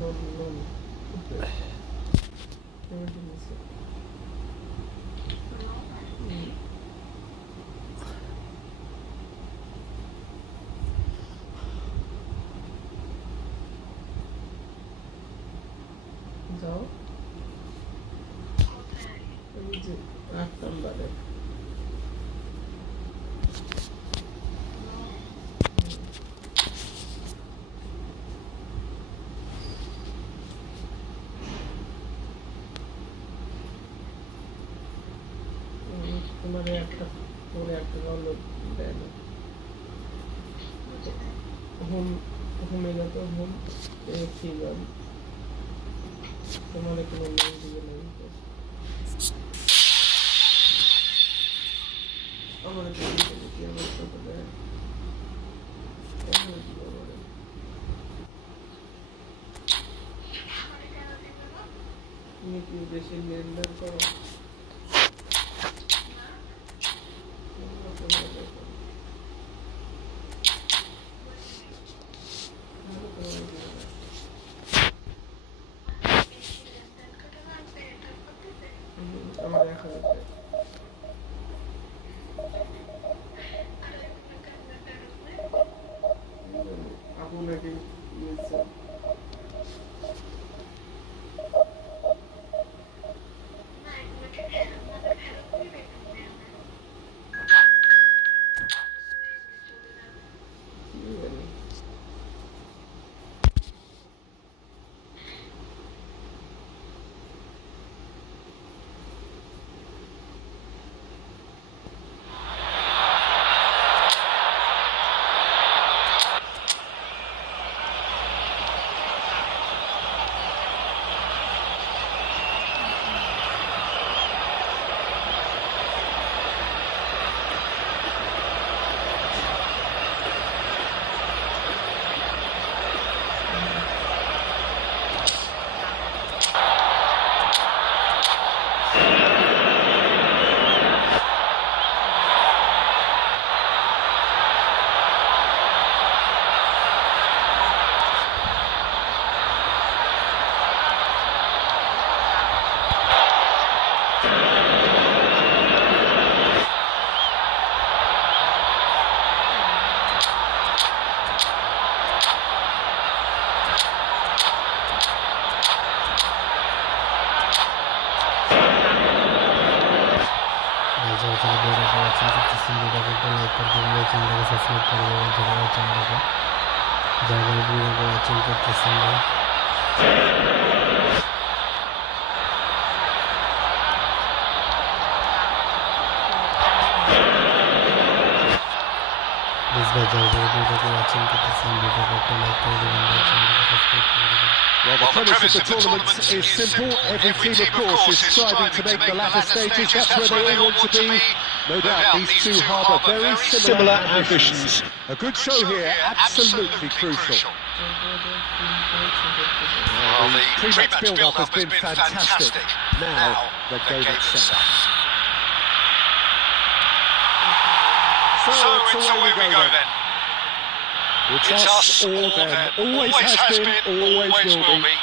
Non. যাও এই যে 8 নম্বরে তোমার একটা পরে একটা ডাউনলোড দেয় না হোমে যত হোম ফিগার তোমার কোনো নাম দিয়ে নেই আমার কি আমার তো দেয় তুমি কি বেশি লেনদেন করো আমার 1000 আপনাকে মিলছে सब्सक्राइब कर देना जरूर चैनल को ज़्यादा वीडियो को वाचिंग करते समय इस बार ज़्यादा वीडियो को वाचिंग करते समय वीडियो को लाइक कर देना चैनल को सब्सक्राइब कर देना Well, the premise of the tournament is simple. Every team, of course, is striving to make the latter stages. That's where they all want to be. No doubt, these two harbour very similar ambitions. A good show here, absolutely crucial. Well, the pre-match build-up has been fantastic. Now, the game itself. So it's away we go then. It's us or them. Always has been, always will be.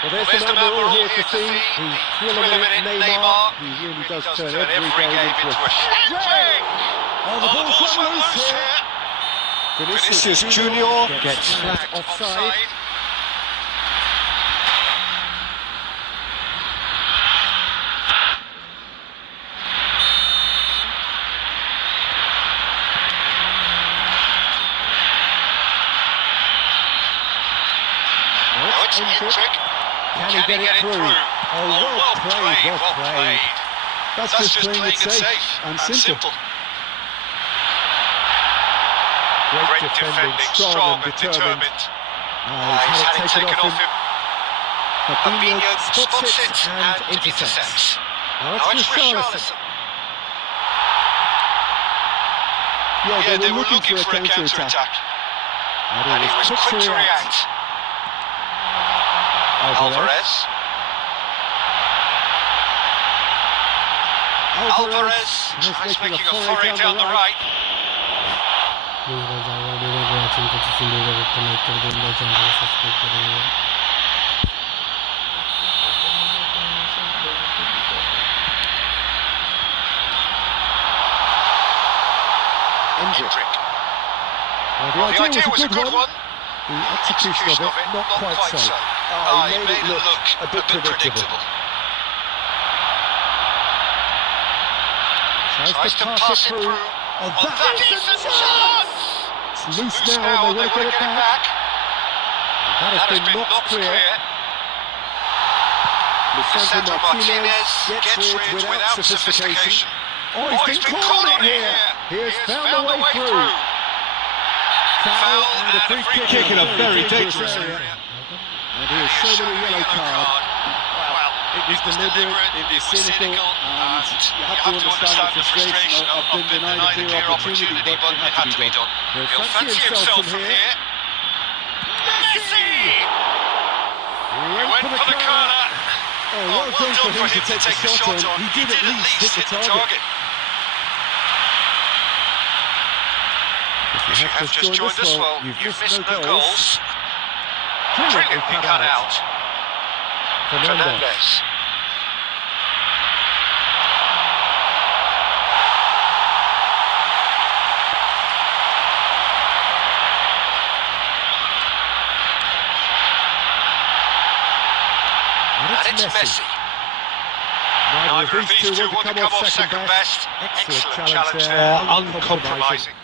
Well, there's the man we're all here to see. The thrill-a-minute Neymar. He really does turn every game into a string. Oh, the ball's run loose here. Vinicius Junior gets flagged offside. Trick. Can he get it through? Oh, well played. That's just playing it safe and simple. Great defending, strong and determined. He's had it taken off him. Fabinho spots it and intercepts. Now it's Richarlison. Yeah, they were looking for a counter-attack. And he was quick to react. Alvarez tries making a foray down the right. Well, the idea was a good one. The execution of it, not quite so. He made it look a bit predictable. Tries to pass it through. Oh, that is a chance! It's loose now, and they want to get it back. That has been knocked clear. Lisandro Martinez gets rid without sophistication. Oh, he's been caught on it here. He has found the way through. Foul and a free kick in a very dangerous area. And he has shown a yellow card. Well, it was deliberate, it was cynical, and you have to understand the frustration of being denied a clear opportunity, but it had to be done. He'll fancy himself from here. Messi! He went for the corner. Oh, well done for him to take the shot on. He did at least hit the target. If you have just joined us, well, you've missed no goals. Brilliantly cut out. Fernandez. And it's Messi. Neither of these two want to come off second best. Excellent challenge there, uncompromising.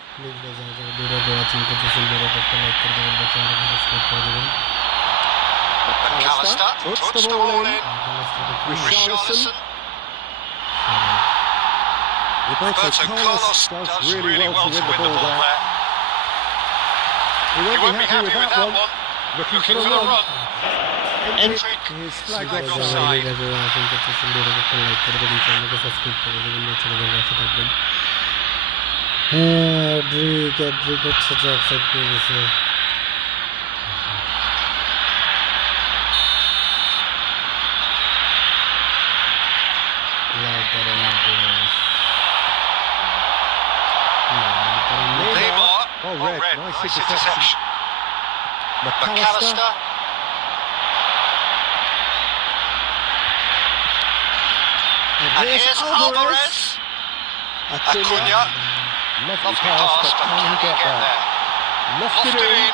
McAllister puts the ball in. Richarlison. Roberto Carlos does really well to win the ball there. He won't be happy with that one. Looking for the run. Entry is flagged offside. Neymar. Oh, red. Nice interception. McAllister. And here's Alvarez. Acuna. Lovely pass, but can he get there? Lofted in.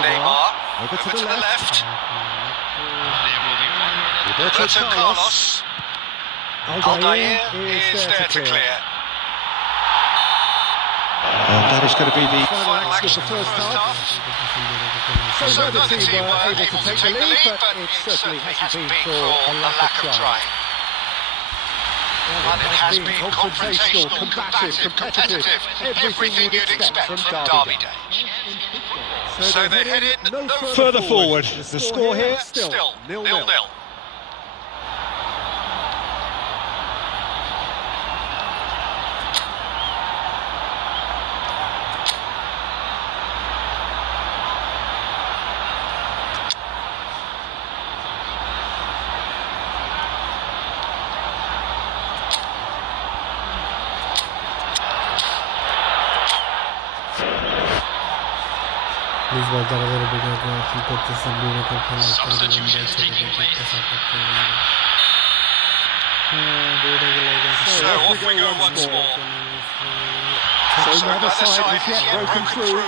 Neymar. Over to the left. Roberto Carlos. Aldair is there to clear. And that is going to be the Final action of the first half. So the team were able to take the lead, but it certainly hasn't been for a lack of trying. And it has been confrontational, combative, competitive, everything you'd expect from Derby Day. So they headed no further forward. The score here still 0-0. So off we go once more. So neither side is yet broken through.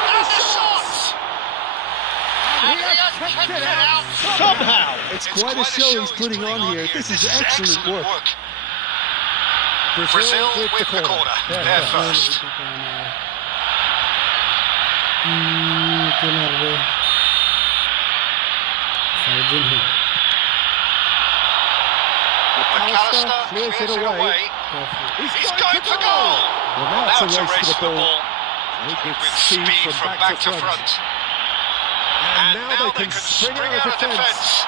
And the shot! And he has kept it out Somehow! It's quite a show he's putting on here. This is excellent work. Brazil with the corner. They're first. McAllister clears it away. He's going for goal. Well, now it's a race for the ball. With speed from back to front. And now they can spring out of defence.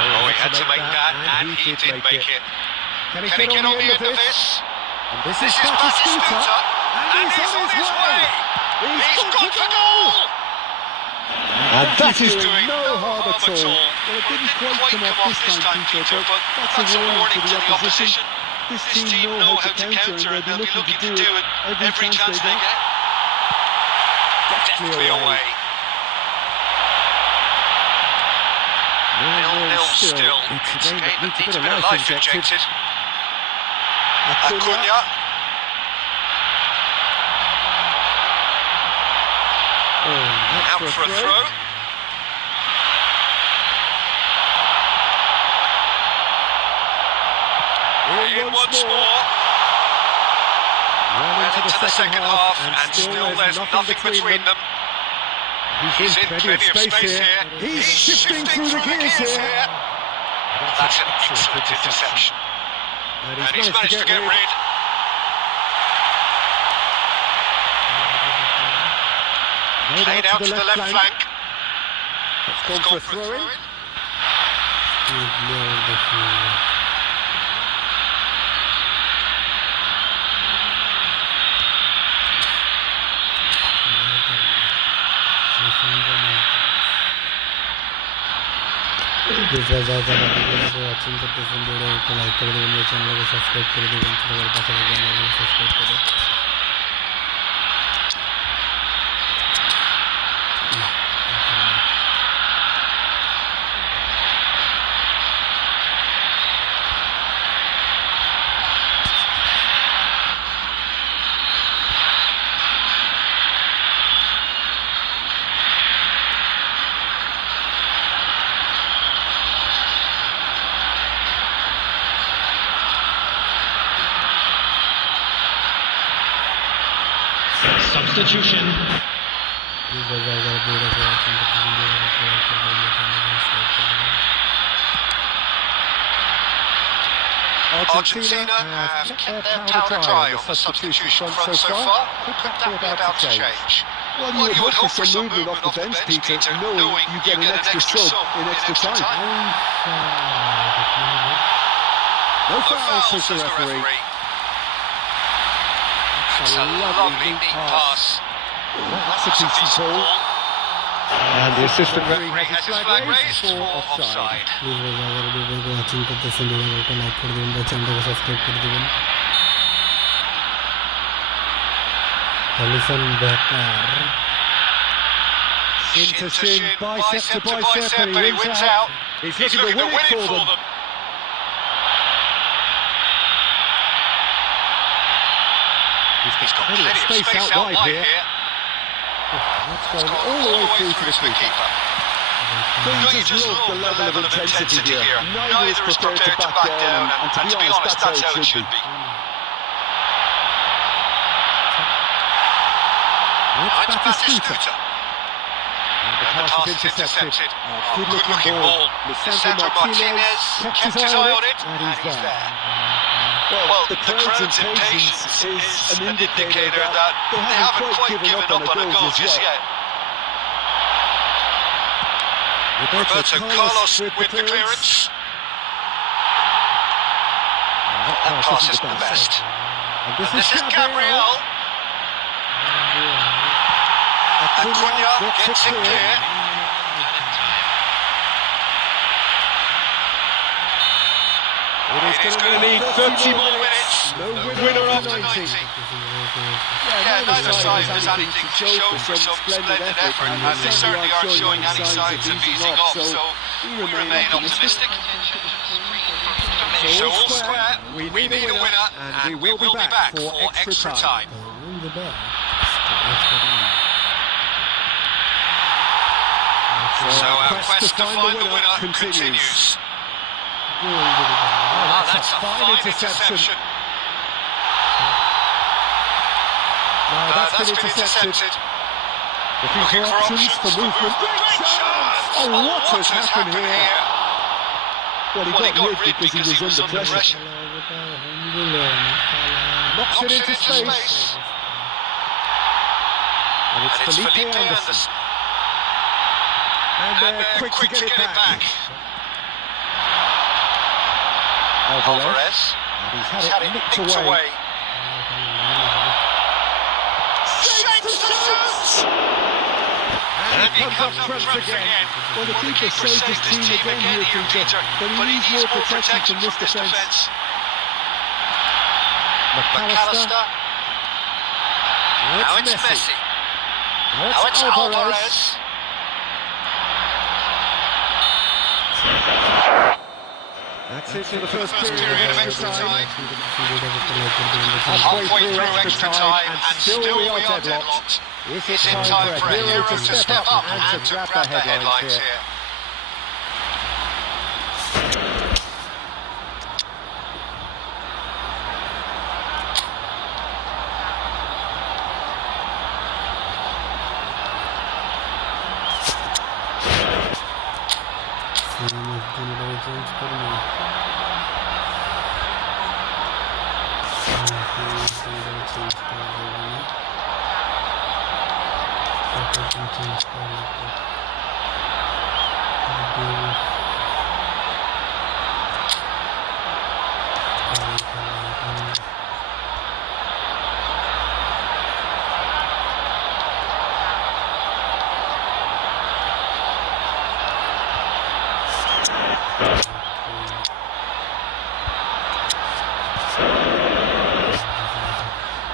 Oh, he had to make that, and he did make it. Can he get on the end of this? And this This is is Batistuta. Batistuta, and he's on his way. He's gone for goal. And that is doing no harm at all. Well, Well, it didn't quite come off this time, Peter, but that's a warning to the opposition. This team know how to counter, and they'll be looking to do it every chance they get. Definitely away. 0-0 still. It's a game that needs a bit of life injected. Acuna. Out for a throw. In once more. Well into the second half, and still there's nothing between them. He's in plenty of space here. He's shifting through the gears here. That's an excellent interception. And he's managed to get rid. Played out to the left flank. It's gone for a throw-in. दूसरा ज़्यादा watching करते समय video को like कर दें, मेरे channel को subscribe कर दें, अगर पता लगे मेरे को सब्सक्राइब करें। Substitution. Argentina have kept their powder dry on the substitution front so far. Could that be about to change? Well, you would hope for some movement off the bench, Peter, knowing you get an extra sub in extra time. No foul, says the referee. That's a lovely neat pass. That's a decent ball. And the assistant referee Has his flag raised for offside. Watching करते समय video को like कर दें, channel को subscribe कर दें। Allison बेकार Shin to shin, bicep to bicep, and he wins out. He's looking to win it for them. He's got plenty of space out wide here. That's gone all the way through to the keeper. Don't you just love the level of intensity here? Neither is prepared to back down, and to be honest, that's how it should be. It's Batistuta. And the pass is intercepted. Good looking ball. Lisandro Martinez kept his eye on it, and he's there. Well, the crowd's impatience is an indicator that they haven't quite given up on a goal just yet. Roberto Carlos with the clearance. That pass isn't the best. And this is Gabriel. Acuna gets it clear. It is going to need 30 more minutes. No Winner after 90. 90. Yeah, neither side has anything to show for some splendid effort, and they certainly aren't showing any signs of easing off, so we remain optimistic. So all square, we need a winner, and we will be back for extra time. So our quest to find the winner continues. Oh, that's a fine interception. That's been intercepted. Looking for options for movement. Oh, what has happened here? Well, he got rid because he was under pressure. Knocks it into space. And it's Felipe Anderson. And they're quick to get it back. Alvarez. He's had it nicked away. And he comes up front again. Well, the keeper saved his team again here, Peter, but he needs more protection from this defence. McAllister. Now it's Messi. Now it's Alvarez. That's it for the first period of extra time. Halfway through extra time and still we are deadlocked. Is it time for a hero to step up and to grab the headlines here?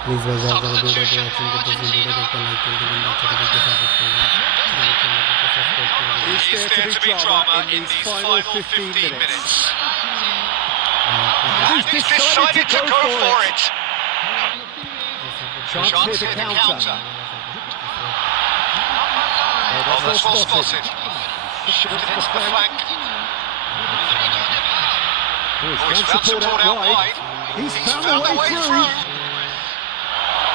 Please वजह अगर video को watching करते हैं video को like कर दें बंदा अच्छा लगे तो subscribe Is there to be drama in these final 15 minutes? He's decided to go for it. Chance here to counter. Oh, that's well spotted. Shifted into the flank. He's found support out wide. He's found the way through.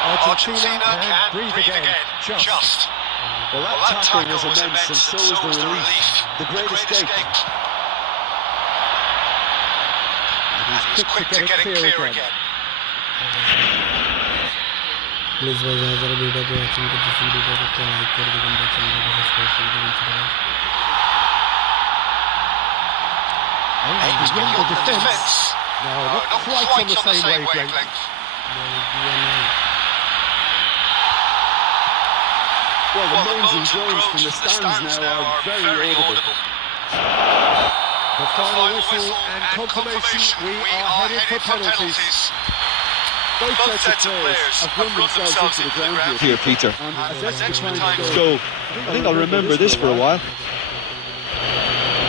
Argentina can breathe again. Just. Well, that tackle was immense, and so was the relief. The great escape. And he's quick to get it clear again. Please वजह अगर video को watching करते हैं video को like कर दें बंदा channel को सब्सक्राइब कर दें He's got the defence. No, not quite on the same wavelength. Well, the moans and groans from the stands now are very audible. The final whistle and confirmation we are headed for penalties. Both sets of players have run themselves into the ground here, Peter. Let's go. I think I'll remember this for a while.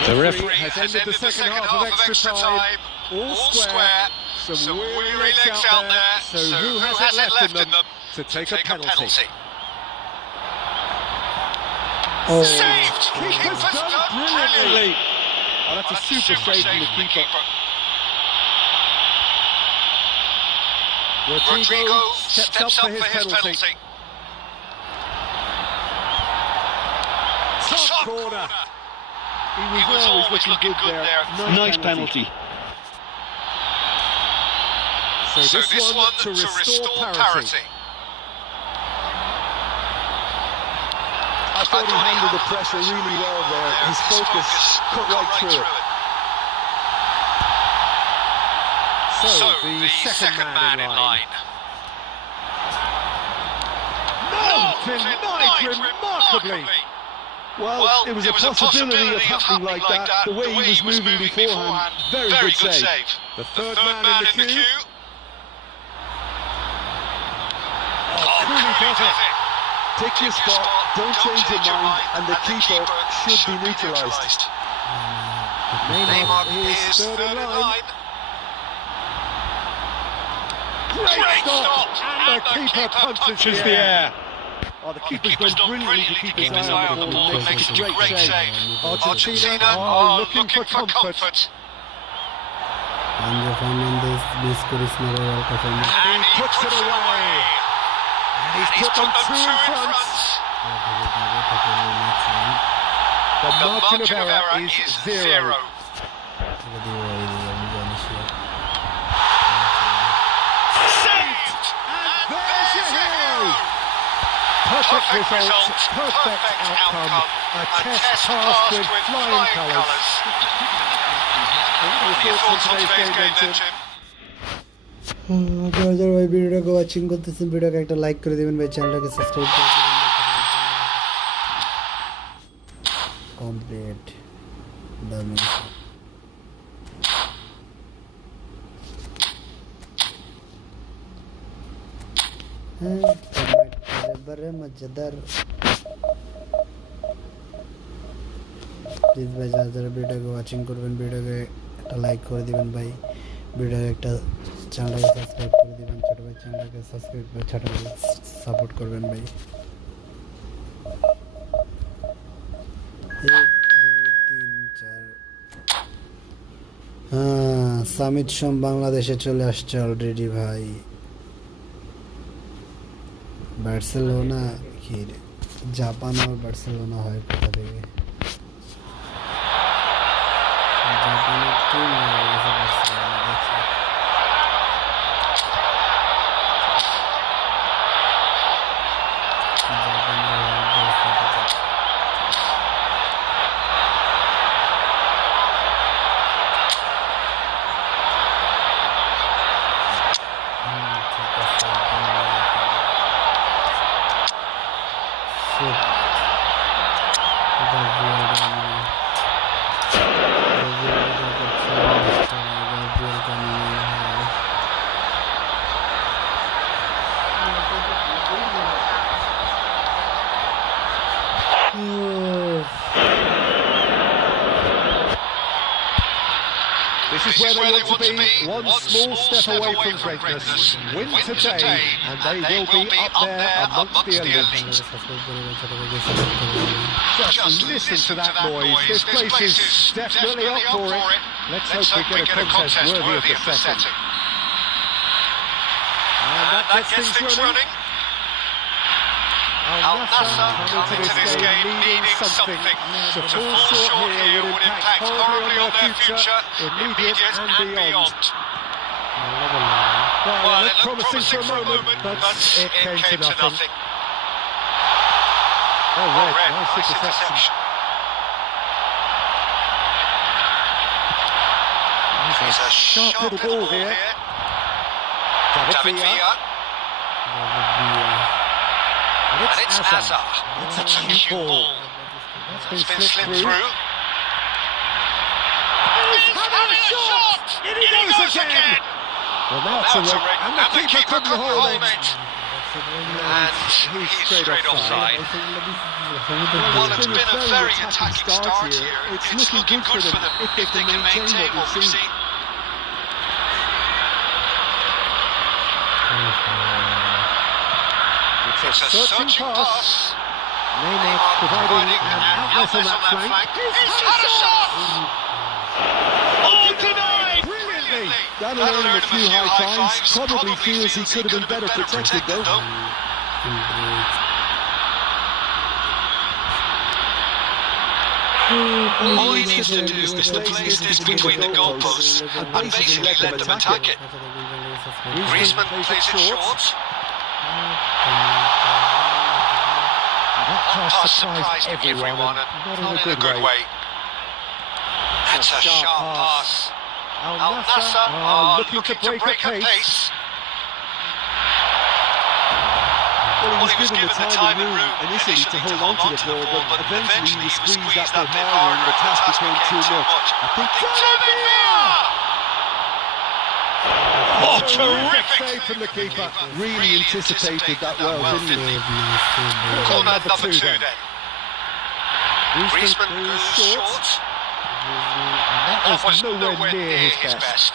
The referee has ended the second half of extra time. All square. Some weary legs out there. So who has it left in them to take a penalty? Oh, Saved! Keeper's done brilliantly! Oh, that's a super save from the keeper. Rodrigo steps up for his penalty. Top corner. He was always looking good there. Nice penalty. So this one to restore parity. I thought he handled the pressure really well there. His focus cut right through it. So the second man in line. No, denied remarkably. Well, it was a possibility of happening like that. The way he was moving beforehand, very good save. The third man in the queue. Oh, Cooley does it. Take your spot, don't change your mind, and the keeper should be neutralised. Neymar is third in line. Great stop! And the keeper punches the air. Oh, the keeper's done brilliantly to keep his eye on the ball and makes a great save. Argentina are looking for comfort. And the Fernandez score is never welcome. And he puts it away. And he's put them two in front. The margin of error is 0. Saved! And there's your hero! Perfect result, perfect outcome. A test passed with flying colours. What are your thoughts on today's game then, Tim? যারা ভাই ভিডিওটাকে watching করতেছেন ভিডিওকে একটা like করে দিবেন ভাই চ্যানেলটাকে সাবস্ক্রাইব করে দিবেন কমপ্লিট দামি बड़े मजेदार प्लीज भाई ज़्यादा वीडियो को वाचिंग करবেন ভিডিওকে একটা লাইক করে দিবেন ভাই, ভিডিওর একটা চ্যানেলটাকে সাবস্ক্রাইব করে দিবেন, ছোট ভাই চ্যানেলটাকে সাবস্ক্রাইব করে ছোট ভাই সাপোর্ট করবেন ভাই। 1 2 3 4 হ্যাঁ, সামিত সোম বাংলাদেশে চলে আসছে অলরেডি ভাই। বার্সেলোনা কি রে, জাপান আর বার্সেলোনা হয় কোথা থেকে? জাপানের টিম হয়ে গেছে বার্সেলোনা, দেখছি। জাপানের হয়ে গেছে। ঠিক আছে, shit. This is where they want to be, one small step away from greatness. Win today, and they will be up there amongst the elite. Just listen to that noise. This place is definitely up for it. Let's hope we get a contest worthy of the setting. And that gets things running. Al Nassr coming into this game needing something. To fall short here would impact horribly on their future, immediate and beyond. Well, it looked promising for a moment, but it came to nothing. Oh, red, nice interception. He's a sharp little ball here. David Villa. And it's Hazard. That's a cute ball. It's been slipped through. He's having a shot! In he goes again! Well, that's a red, and the keeper couldn't hold it. And he's straight offside. Well, it's been a very attacking start here. It's looking good for them if they can maintain what we've seen. It's a searching pass. Neymar providing an outlet on that flank. He's had a shot! Oh, denied! Brilliantly! That'll earn him a few high fives. Probably feels he could have been better protected, though. All he needs to do is to place this between the goalposts and basically let them attack it. Griezmann plays it short. That pass surprised everyone, and not in a good way. That's a sharp pass. Al Nassr are looking to break a pace. Well, he was given the time and room initially to hold on to the ball, but eventually he was squeezed that bit harder and the task became too much. I think David Villa! Oh, terrific save from the keeper. Really anticipated that well, didn't he? Corner number two then. Griezmann goes short. And that was nowhere near his best.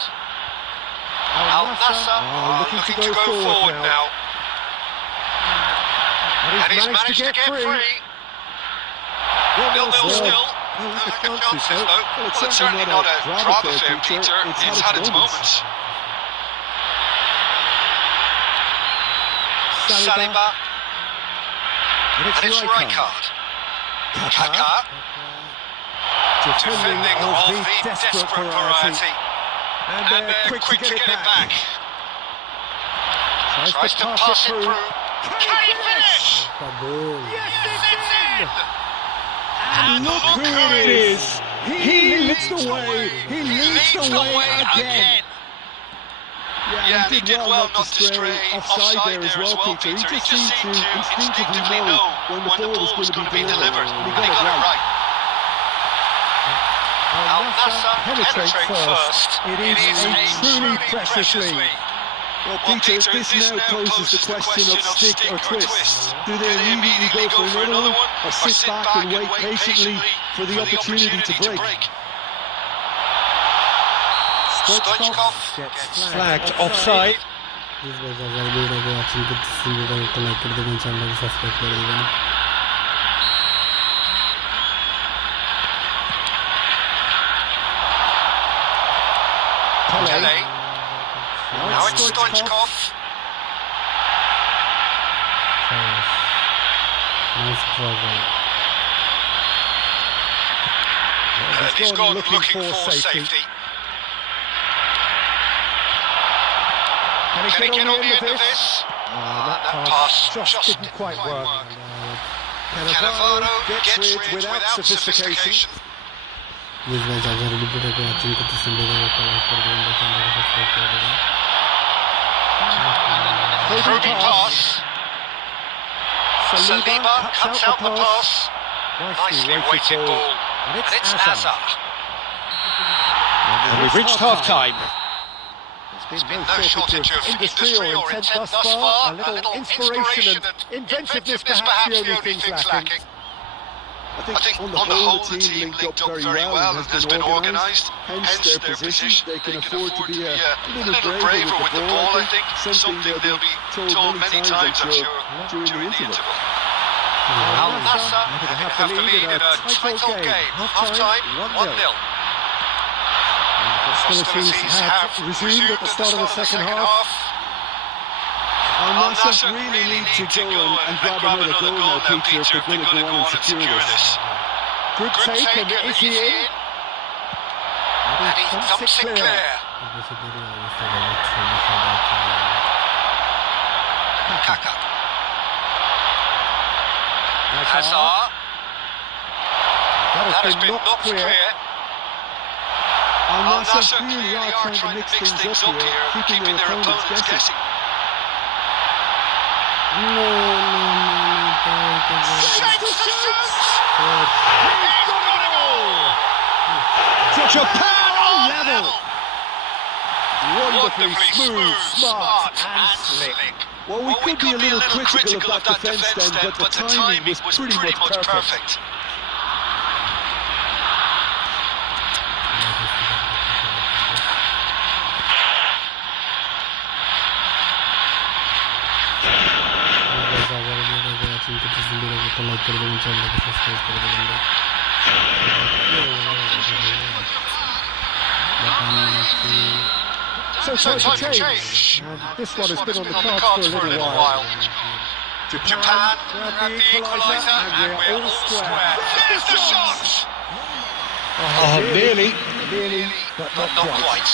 Al Nassr looking to go forward now. And he's managed to get free. 0-0 still. No lack of chances though. Well, it's certainly not a drama film, Peter. It's had its moments. Saliba. And it's Rijkaard. Kaká. Defending of the desperate variety. And they're quick to get it back. Tries to pass it through. Can he finish? Yes, it's in! And look who it is! He leads the way! He leads the way again! Yeah, and he did well not to stray offside there as well, Peter. He just seemed to instinctively know when the ball was going to be delivered, and he got it right. Al Nassr penetrates first. It is a truly precious lead. Well, Peter, this now poses the question of stick or twist. Do they immediately go for another one, or sit back and wait patiently for the opportunity to break? Stoichkov gets gets flagged offside. This was a very good idea. Watching the video to like the channel subscribe कर दीजिए. Pele. Now it's Stoichkov. Nice struggle. He's gone looking for safety. Can he get on the end of this? That pass just didn't quite work. Cannavaro gets rid without sophistication. This was a very good idea. Watching the video to like the channel subscribe कर दीजिए. Through pass. Saliba cuts out the pass. Nicely weighted ball. And it's Hazard. And we've reached half-time. There's been no shortage of industry or intent thus far. A little inspiration and inventiveness perhaps the only things lacking. I think on the whole the team linked up very well and has been organised. Hence their position. They can afford to be a little braver with the ball, I think. Something they'll be told many times, I'm sure, during the interval. Al Nassr have the lead in a title game. Half-time, 1-0. Hostilities have resumed at the start of the second half. Al Nassr really need to go and grab another goal now, Peter, if they're going to go on and secure this. Good take, and is he in? And he thumps it clear. Kaka. Hazard. That has been knocked clear. Al Nassr really are trying to mix things up here, keeping their opponents guessing. No. Japan level. Wonderfully smooth, smart and slick. Well, we could be a little critical of that defence then, but the timing was pretty much perfect. like कर देना channel को subscribe कर देना So time to change. This one has been on the cards for a little while. Japan grab the equaliser and we're all square. There's the shot! Nearly, but not quite.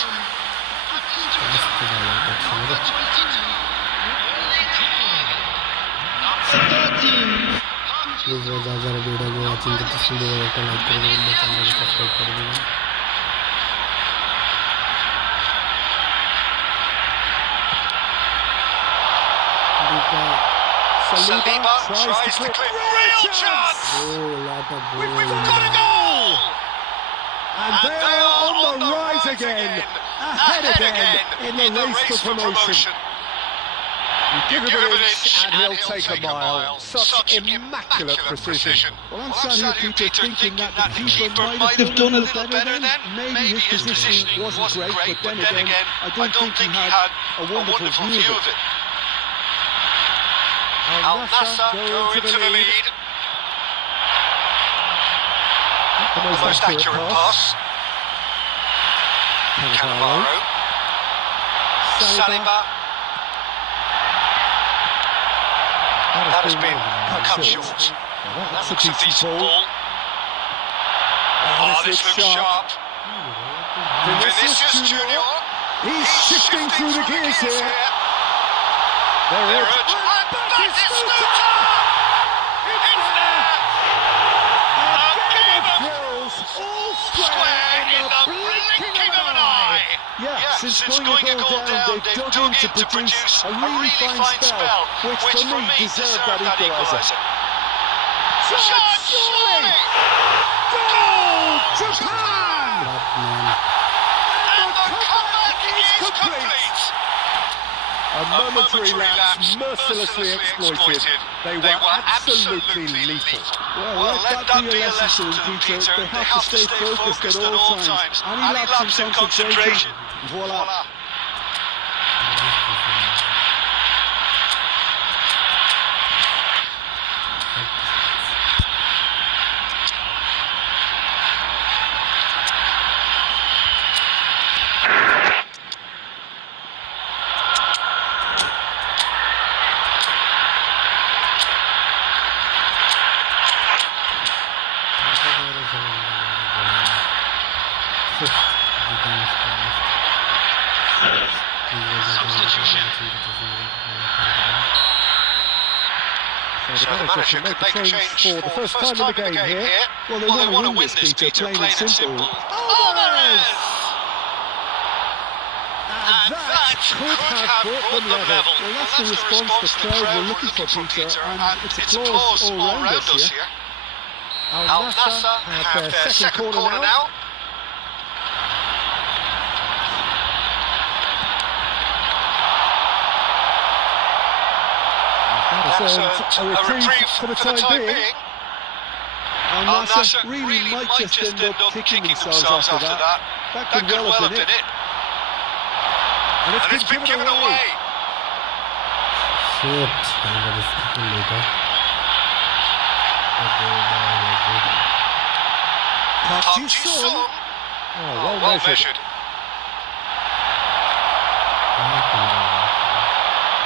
Please watch our video watching this video like कर देना channel को subscribe कर देना Saliba tries to clip. Real chance! We've got a goal! and they are on the rise again, ahead again in the race for promotion. Give him an inch and he'll take a mile. Such immaculate precision. Well, I'm sat here, Peter, thinking that the keeper might have done a little better then. Maybe his position wasn't great, but then again, I don't think he had a wonderful view of it. Al Nassr go into the lead. The most accurate pass. Cannavaro. Saliba. That has been cut short. That looks a decent ball. Oh, this looks sharp. Vinicius Junior. He's shifting through the gears here. They're urged. That is Luta! It's there! A game of thrills, all square in the blinking of an eye! Yeah, since going a goal down, they've dug in to produce a really fine spell, which for me deserved that equaliser. Shot surely! Goal! Japan! And the comeback is complete! A momentary lapse mercilessly exploited. They were absolutely lethal. Well, let that be a lesson to them, Peter. They have to stay focused at all times. Any lapse in concentration. Voila. So the manager can make a change for the first time in the game here. Well, they want to win this, Peter, plain and simple. Oh, there is! And that could have brought them level. Well, that's the response the crowd were looking for, Peter, and it's applause all round us here. Al Nassr have their second corner now. That's a reprieve for the time being. Al Nassr really might just end up kicking themselves after that. That could well have been it. And it's been given away. Shit, everybody's kicking later. PUBG Mobile. Oh, well measured.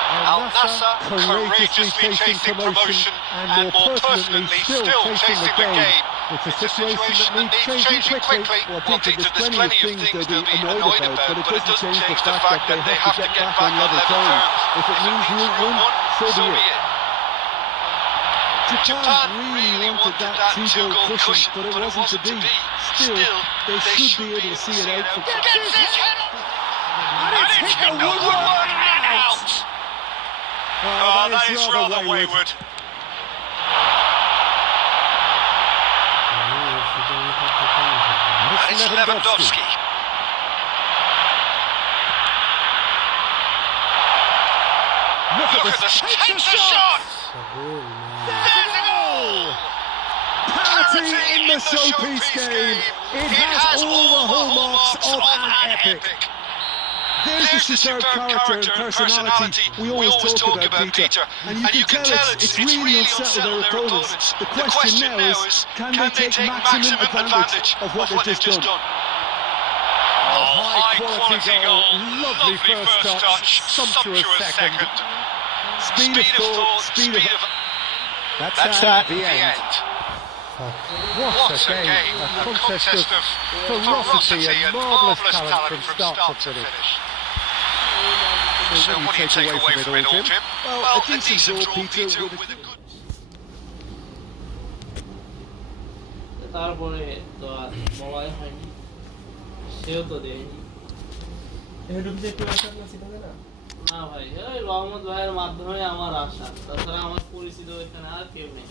Al Nassr courageously chasing promotion and more pertinently still chasing the game. It's a situation that needs changing quickly. Well, Peter, there's plenty of things they'll be annoyed about, but it doesn't change the fact that they have to get back on level terms. If it means you won't win, so be it. Japan really wanted that two-goal cushion, but it wasn't to be. Still, they should be able to see it out. And it's hit the woodwork and out! Oh, that is rather wayward. And it's Lewandowski. Look at this, takes a shot! There's a goal! Parity in the showpiece game. It has all the hallmarks of an epic. There's the superb character and personality we always talk about, Peter. And you can tell it's really unsettled their opponents. The question now is, can they take maximum advantage of what they've just done? Oh, high quality goal, lovely first touch, sumptuous second. Speed of thought, speed of... That's that, the end. What a game, a contest of ferocity and marvellous talent from start to finish. So what do you take away from it all, Jim? Well, a decent draw, Peter, with a good... তারপরে তো আর বলাই হয়নি, সেও তো দেয়নি। না ভাই, ওই রহমত ভাইয়ের মাধ্যমে আমার আশা, তাছাড়া আমার পরিচিত এখানে আর কেউ নেই।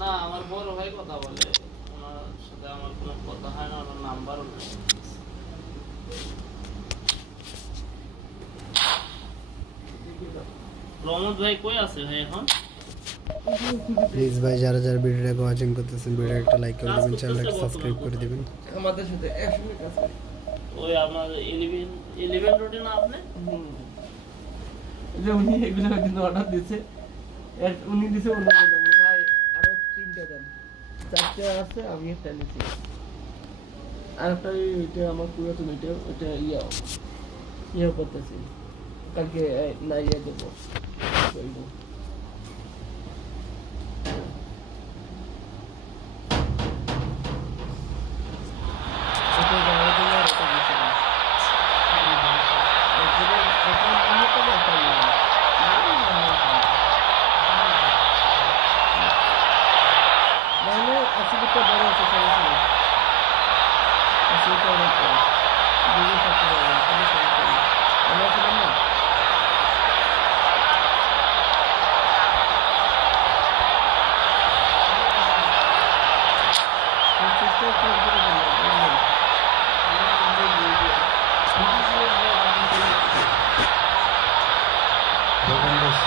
না, আমার বড় ভাই কথা বলে, ওনার সাথে আমার কোনো কথা হয় না, ওনার নাম্বারও নেই। রহমত ভাই কই আছে ভাই এখন? প্লিজ ভাই, যারা যারা ভিডিওটাকে ওয়াচিং করতেছেন, ভিডিও একটা লাইক করে দিবেন, চ্যানেলটাকে সাবস্ক্রাইব করে দিবেন। আমাদের সাথে 1 মিনিট আছে। ওই আমার 11 রোডে না আপনি? যে উনি এগুলো কিন্তু অর্ডার দিয়েছে, উনি দিয়েছে অন্য কোনো ভাই আরো 3টা দেন, 4টা আছে, আমি একটা নিয়েছি। আর একটা এটা আমার পুরাতন, এটা ইয়া করতেছি, কালকে না ইয়ে দেবো বলবো।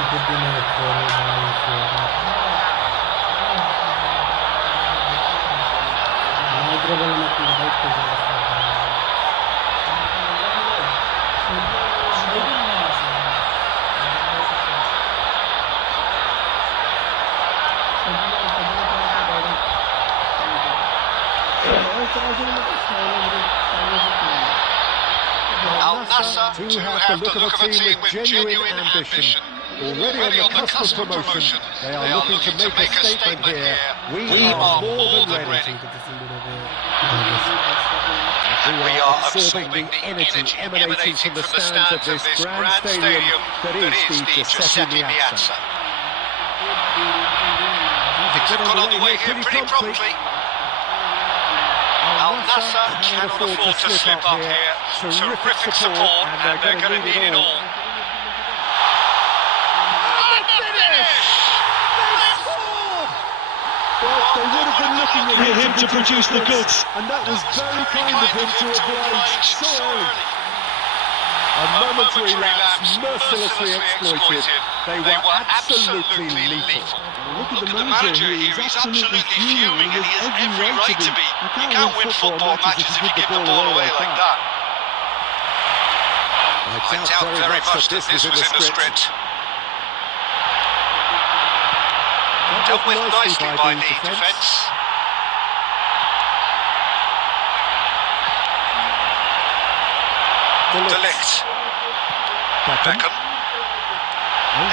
security net for Al Nassr do have the look of a team with genuine ambition. Already on the cusp of promotion, they are looking to make a statement here. We are more than ready. We are absorbing the energy emanating from the stands of this grand stadium that is the Giuseppe Meazza. Things have got underway here pretty promptly. Al Nassr can afford to slip up here. Terrific support, and they're going to need it all. And finish! They scored! Well, they would have been looking at him to produce the goods, and that was very kind of him to oblige so early. A momentary lapse, mercilessly exploited. They were absolutely lethal. Look at the manager here, he's absolutely fuming, and he has every right to be. You can't win football matches if you give the ball away like that. I doubt very much that this was in the script. Dealt with nicely by the defence. De Ligt. Beckham.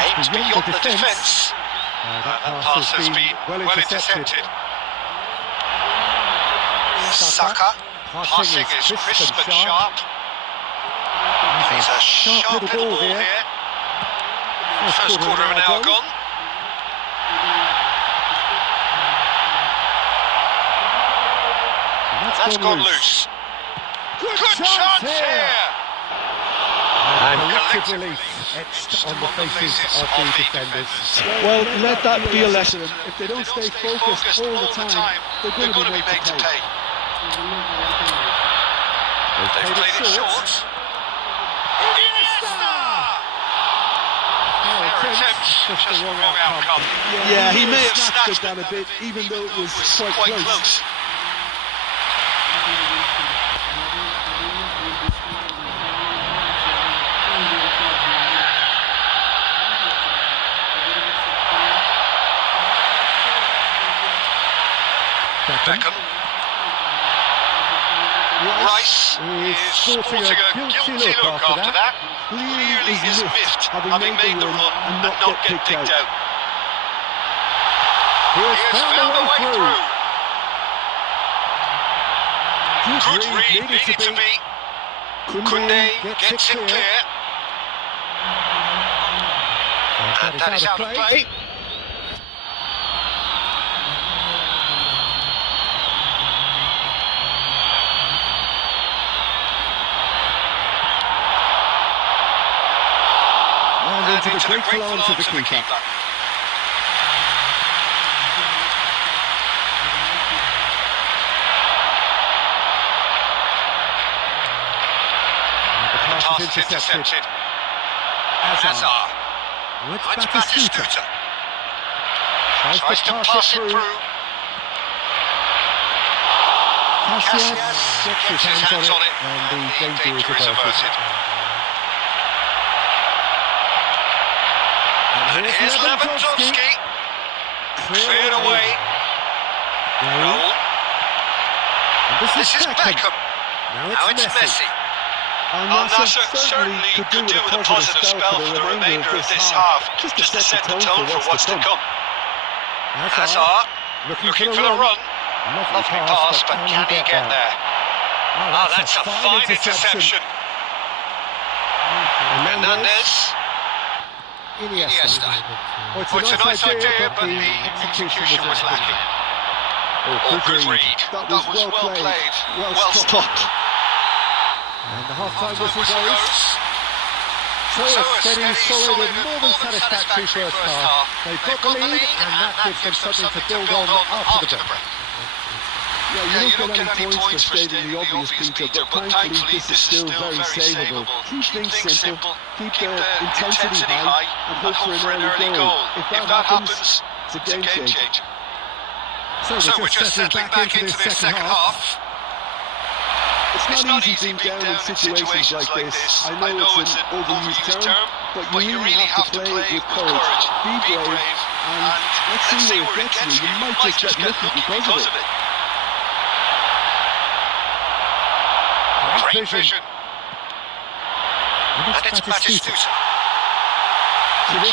Aims beyond the defence. That pass has been well intercepted. Saka. Passing is crisp and sharp. He's a sharp little ball here. First quarter of an hour gone. That's gone loose. Good chance here. And collective relief etched on the faces of the defenders. Well, let that be a lesson. If they don't stay focused all the time, they're going to be made to pay. They've played it short. Their attempt, just the wrong outcome. Yeah, he may have snatched it down a bit, even though it was quite close. Beckham. Rice is sporting a guilty look after that. Clearly is miffed, having made the run and not get picked out. He has found the way through. Good read, needed to be. Koundé gets it clear. And that is out of play. Into the grateful arms of the keeper. The pass is intercepted. Hazard. It's Batistuta. Tries to pass it through. Cassius gets his hands on it, and the danger is averted. And here's Lewandowski. Cleared away. Goal. This is Beckham. Now it's Messi. Al Nassr certainly could do with a positive spell for the remainder of this half, just to set the tone for what's to come. Hazard looking for the run. Lovely pass, but can he get there? Ah, that's a fine interception. Hernandez. Iniesta. Well, it's a nice idea, but the execution was lacking. Oh, good read. That was well played. Well stopped. And the half-time whistle goes. So a steady, solid and more than satisfactory first half. They've got the lead, and that gives them something to build on after the break. Yeah, you don't get any points for stating the obvious, Peter, but thankfully this is still very savable. Keep things simple, keep the intensity high, and hope for an early goal. If that happens, it's a game changer. So we're just settling back into this second half. It's not easy being down in situations like this. I know it's an overused term, but you really have to play with courage. Be brave, and let's see where it gets you. You might just get lucky because of it. Great vision. And it's Batistuta. Kimmich.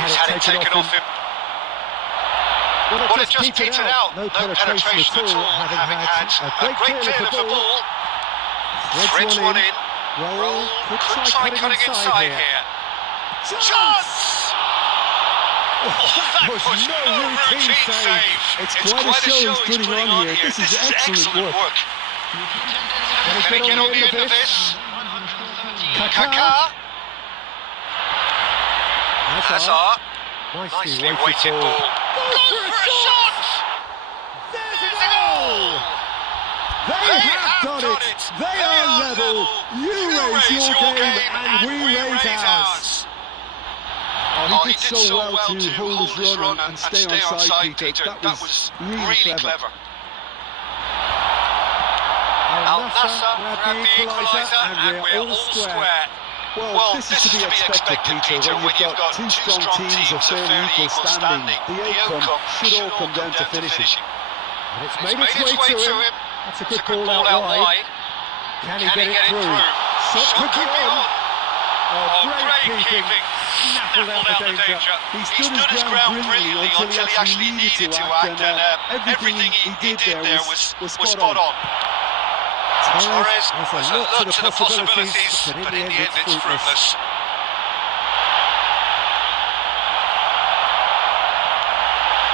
He's had it taken off him. Well, it just petered out. No penetration at all, having had a great clear of the ball. Threads one in. Roll. Could try cutting inside here. Chance! That was no routine save. It's quite a show he's putting on here. This is excellent work. Can he get on the end of this? Kaká. Hazard. Nicely weighted ball. Go for a shot! There's a goal! They have done it! They are level! You raise your game and we raise ours! Oh, he did so well to hold his run and stay on side, Peter. That was really clever. Al-Nassr grabbed the equaliser and we're all square. Well, this is to be expected, Peter, when you've got two strong teams of fairly equal standing. The outcome should all come down to finishing. And it's made its way to him. That's a good ball out wide. Can he get it through? Shot could be on. Oh, great keeping. Snaffled out the danger. He stood his ground brilliantly until he actually needed to act, and everything he did there was spot on. Torres has a look to the possibilities, but in the end it's fruitless.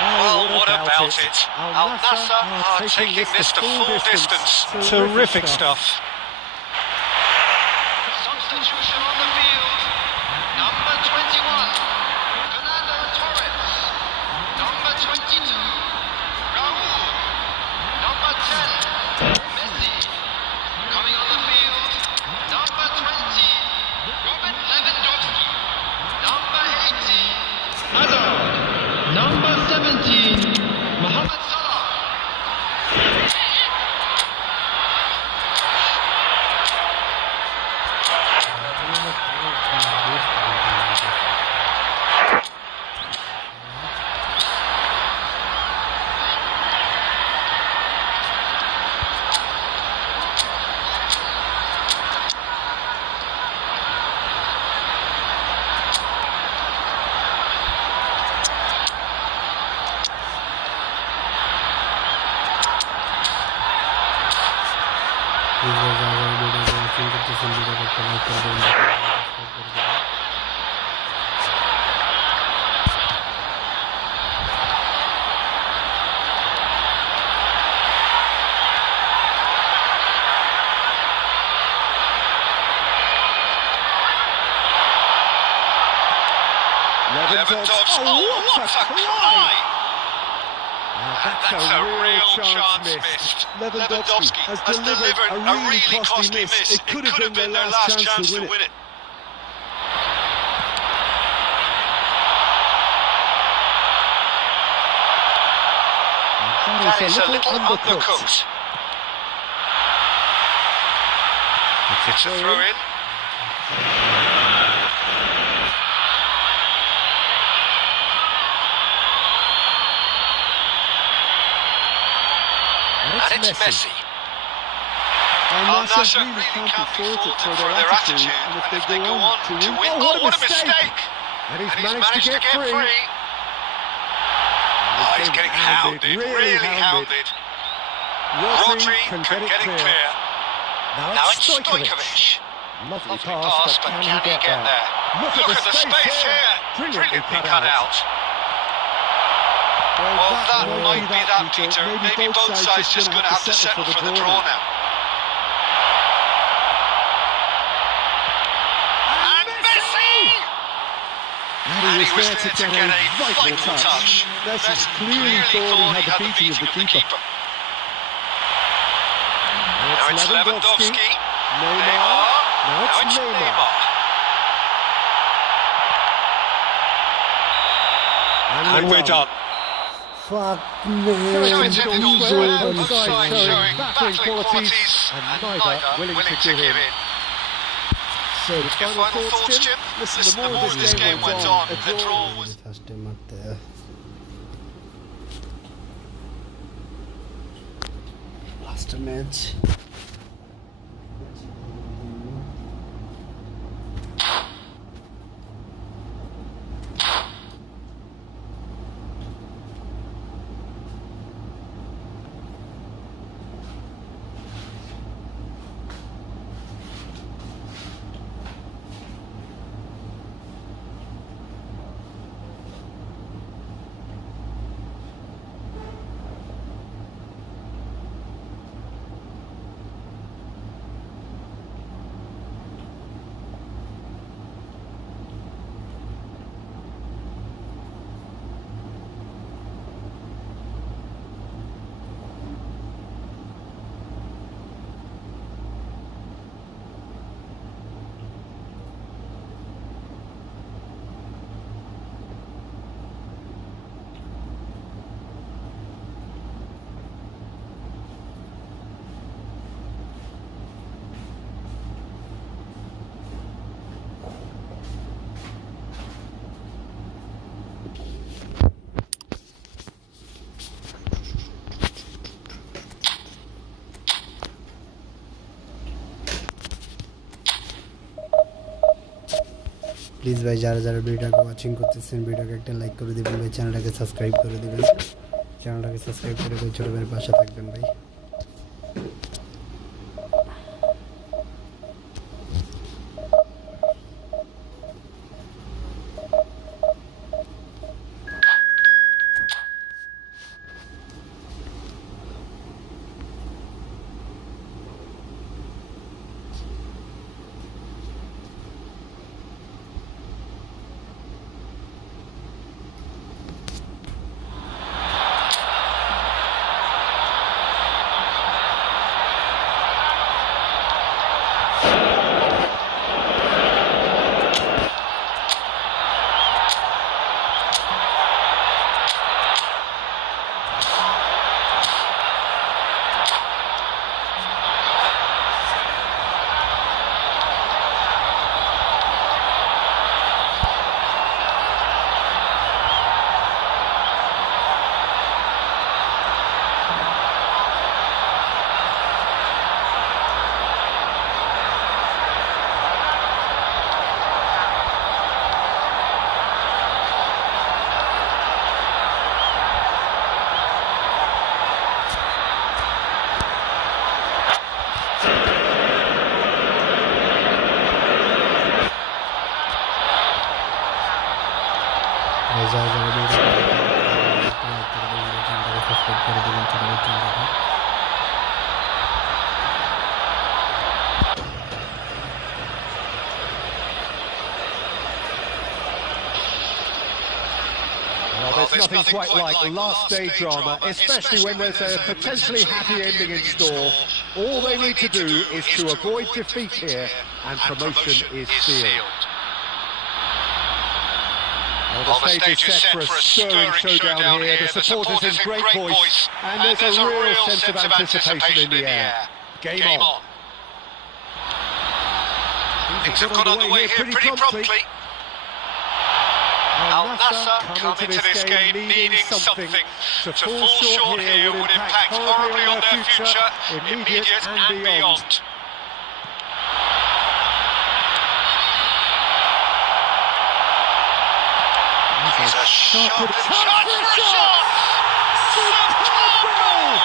Well, what about it? Al-Nassr are taking this to full distance. Terrific stuff. Substitution on the field. Number 21, Fernando Torres. Number 22, Raul. Number 10, Messi. Coming on the field, number 20, Robert Lewandowski. Number 18, Hazard. Number 17, Mohamed Salah. Lewandowski. Oh, what a try! That's a real chance missed. Lewandowski has delivered a really costly miss. It could have been their last chance to win it. That is a little undercooked. It's a throw-in. And it's Messi. Al-Nassr really can't be faulted for their attitude, and if they go on to win... Oh, what a mistake! And he's managed to get free. Oh, he's getting hounded, really hounded. Rodri can get it clear. Now it's Stojkovic. Lovely pass, but can he get there? Look at the space here! Brilliantly cut out. Well, that might be that, Peter. Maybe both sides just going to have to settle for the draw now. And Messi! he was there to get a vital touch. That's clearly thought he had the beating of the keeper. Now it's Lewandowski. Neymar. Now it's Neymar. And we're done. Fuck So it's man. ended all fair, both sides showing battling qualities and neither willing to give in. So Your final thoughts, Jim? Listen, the more this game went on, a draw was... first time at the last match. Please ভাই যারা যারা ভিডিওটাকে watching করতেছেন ভিডিওকে একটা like করে দিবেন ভাই, চ্যানেলটাকে সাবস্ক্রাইব করে দিবেন, চ্যানেলটাকে সাবস্ক্রাইব করে ভাই ছোট ভাইয়ের পাশে থাকবেন ভাই। There's nothing quite like last day drama, especially when there's a potentially happy ending in store. All they need to do is to avoid defeat here, and promotion is sealed. Well, the stage is set for a stirring showdown here. The supporters in great voice, and there's a real sense of anticipation in the air. Game on. Things have got underway here pretty promptly. Al Nassr come into this game needing something. To fall short here would impact horribly on their future, immediate and beyond. He's a shot for a shot! Superb goal!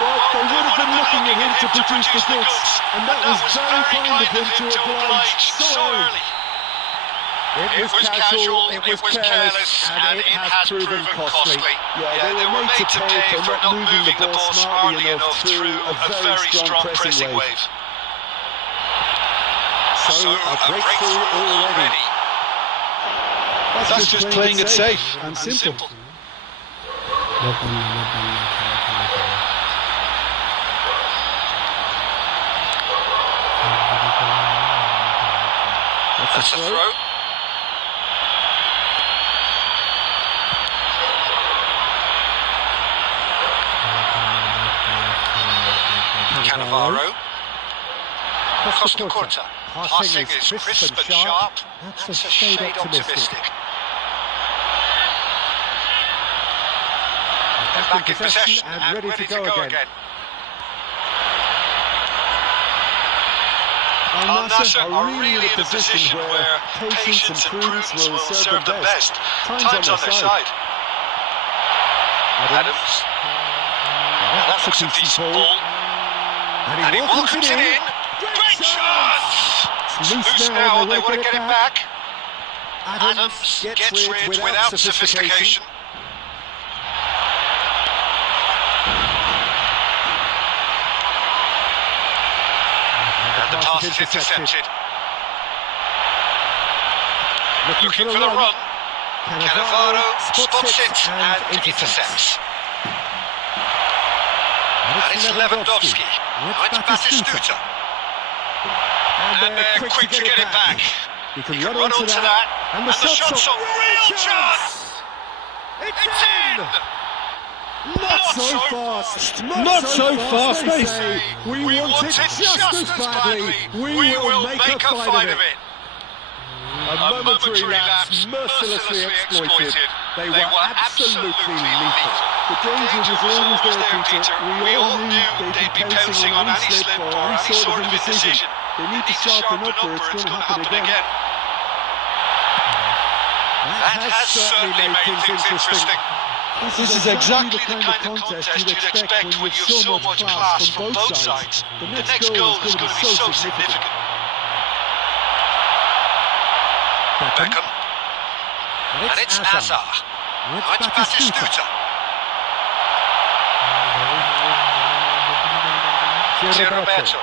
Well, they would have been looking at him to produce the goods, and that was very kind of him to oblige so early. It was casual, it was careless, and it has proven costly. Yeah, they were made to pay for not moving the ball smartly enough through a very strong pressing wave. So, a breakthrough already. That's That's just playing it safe and simple. That's a throw. Cannavaro. Costa Curta. Passing is crisp and sharp. That's a shade optimistic. And back in possession and ready to go again. Al Nassr are really in a position where patience and prudence will serve them best. Time's on their side. Adams. That looks a decent ball. And he welcomes it in. Great shot! It's loose now, they want to get it back. Adams gets rid without sophistication. And the pass is intercepted. Looking for the run. Cannavaro spots it and intercepts. And it's Lewandowski. Now it's Batistuta. And they're quick to get it back. He can run onto that. And the shot's a real chance! It's in! Not so fast! Not so fast, they say. We want it just as badly. We will make a fight of it. A momentary lapse mercilessly exploited. They were absolutely lethal. The danger was always there, Peter. We all knew they'd be pouncing on any slip or any sort of indecision. They need to sharpen up or it's going to happen again. That has certainly made things interesting. This is exactly the kind of contest you'd expect when you've so much class from both sides. The next goal is going to be so significant. Beckham. And it's Azar. Now it's Batistuta. Roberto.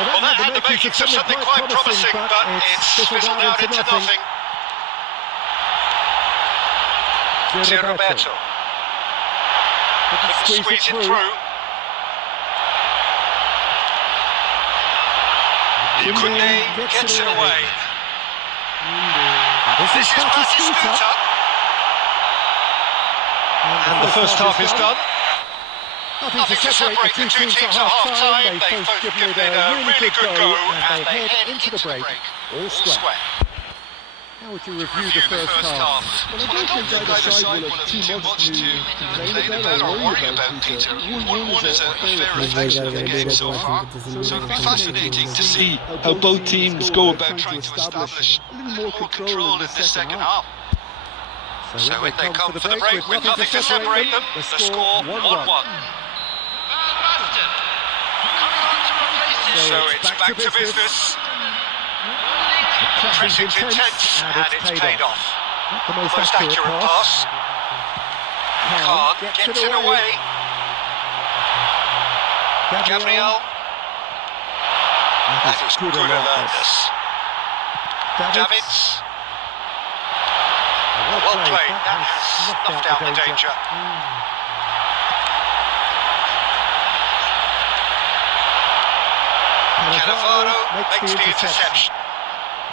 Well, that had the makings of something quite promising, but it's fizzled out into nothing. Roberto. Squeeze it through. Kunde gets it away. This is Batistuta. And the first half is done. Nothing to separate the two teams at half-time. They've both given it a really good go and they head into the break. All square. How would you review the first half? Well, I don't think either side will have too much to complain about or worry about, Peter. 1-1 is a fair effective game so far, so it'll be fascinating to see how both teams go about trying to establish a little more control in the second half. So in they come for the break with nothing to separate them. The score 1-1. So it's back to business. Pressing's intense and it's paid off. The Most accurate pass. Khan gets it away. Gabriel. That is good alertness. Davids. Well played. That has snuffed out the danger. Cannavaro makes the interception.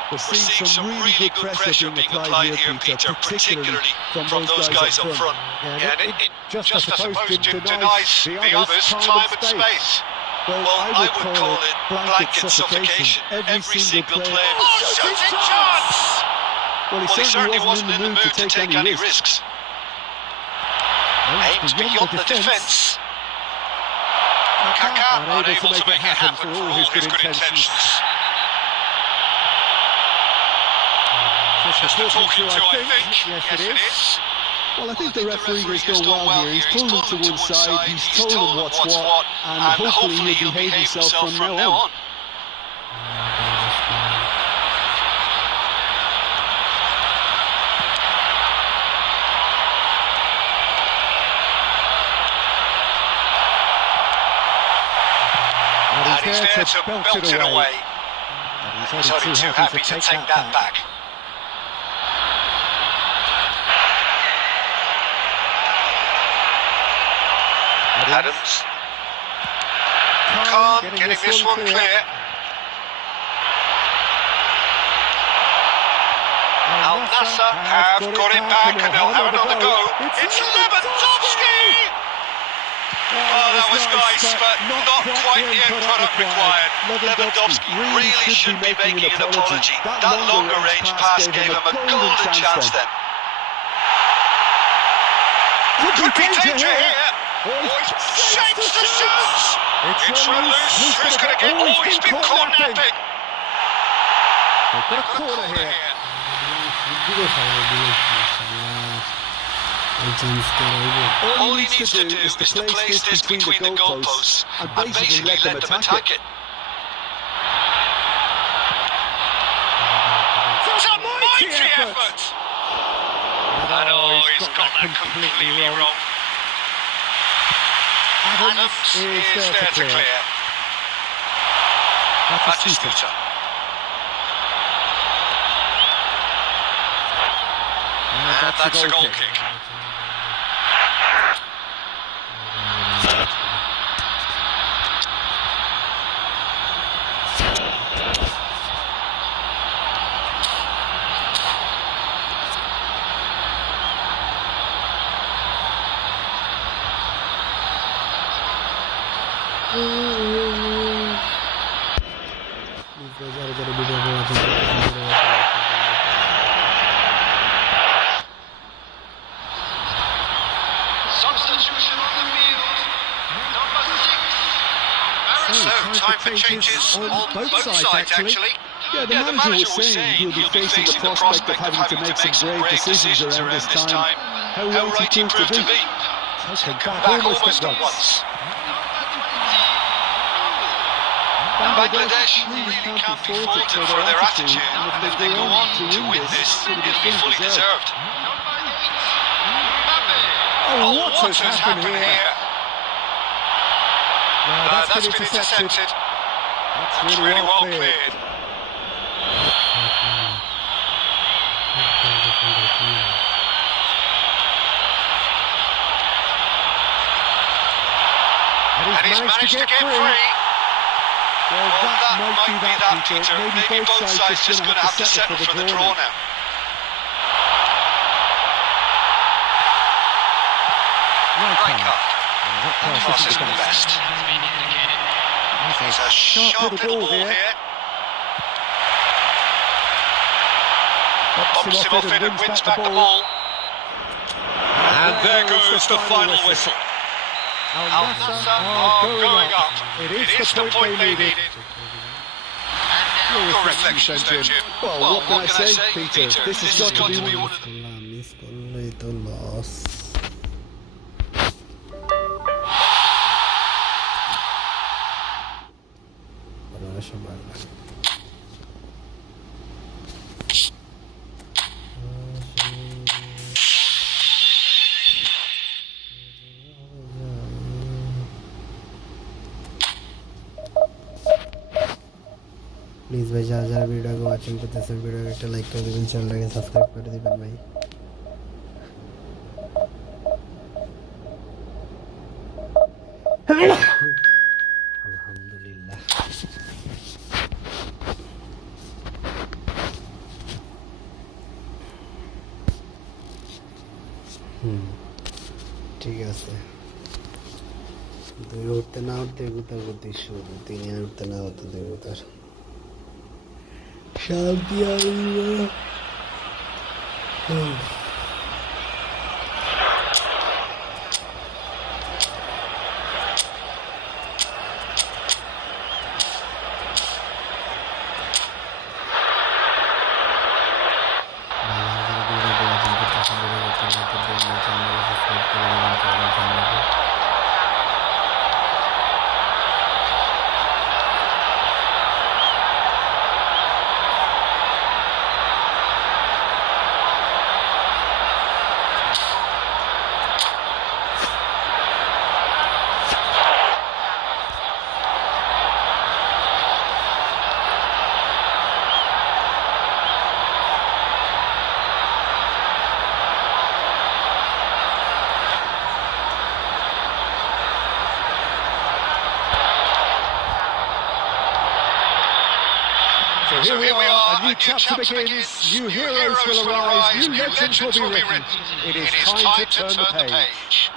We're seeing some really good pressure being applied here, Peter, particularly from those guys up front. And it just, I suppose, denies the others time and space. Well, I would call it blanket suffocation. Every single player... Oh, shooting chance! Well, he certainly wasn't in the mood to take any risks. Aims beyond the defence. Kaká unable to make it happen for all his good intentions. Just talking to, I think. Yes, it is. Well, I think the referee has done well here. He's pulled him to one side, he's told him what's what, and hopefully he'll behave himself from now on. And he's there to belt it away. He's only too happy to take that back. Adams. Khan getting this one clear. Al Nassr have got it back and they'll have another go. It's Lewandowski! Oh, that was nice, but not quite the end product required. Lewandowski really should be making an apology. That longer range pass gave him a golden chance then. Could be danger here. Shapes the shots! It's run loose. Who's going to get... Oh, he's been caught napping. They've got a corner here. All he needs to do is to place this between the goalposts and basically let them attack it. It's a mighty effort! And oh, he's got that completely wrong. Adams is there to clear. That's a scooter. And that's a goal kick. Substitution on the field. Number 6. So, time for changes on both sides actually. Yeah, the manager was saying he'll be facing the prospect of having to make some grave decisions around this time. How right he proved to be. Come back almost at once. Bangladesh really can't be faulted for their attitude, and if they go on to win this, it'll be fully deserved. Oh, what has happened here? That's been intercepted. That's really well cleared. And he's managed to get free. Well, that might be that, Peter. Maybe both sides just going to have to settle for the draw now. Right card. That pass isn't the best. He's a sharp little ball here. Bumps him off it and wins back the ball. And there goes the final whistle. Al Nassr are going up. It is the point they needed. Your reflections, don't you? Well, what can I say, Peter? This has got to be one. Please भाई ज़्यादा ज़्यादा video को watching करते हैं video को like कर दें channel को सब्सक्राइब कर दें भाई अल्हम्दुलिल्लाह ठीक है सर दो उठते ना उठते गुतर गुती शुरू तीन यार उठते ना होते दो गुतर शांति आ रही है we are. A new chapter begins. New heroes will arise. New legends will be written. It is time to turn the page.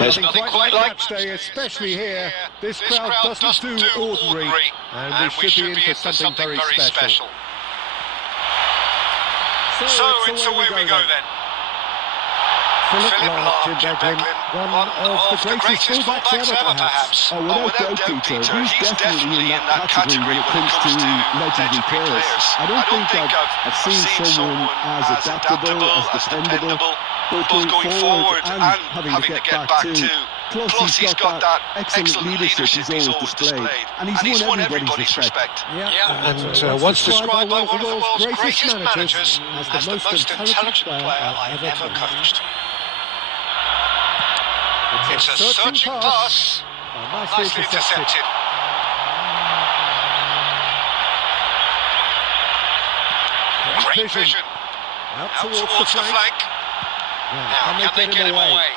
There's nothing quite like match day, especially here. This crowd doesn't do ordinary, and we should be in for something very special. So it's away we go then. Philip Large in Becklin, one of the greatest fullbacks ever, perhaps. Oh, without doubt, Peter, he's definitely in that category when it comes to legendary players. I don't think I've seen someone as adaptable, as dependable, both going forward and having to get back too. Plus, he's got that excellent leadership he's always displayed, and he's won everybody's respect. Yeah, and once described by one of the world's greatest managers as the most intelligent player I've ever coached. It's a searching pass. Nicely intercepted. Great vision. Out towards the flank. Now, can they get him away?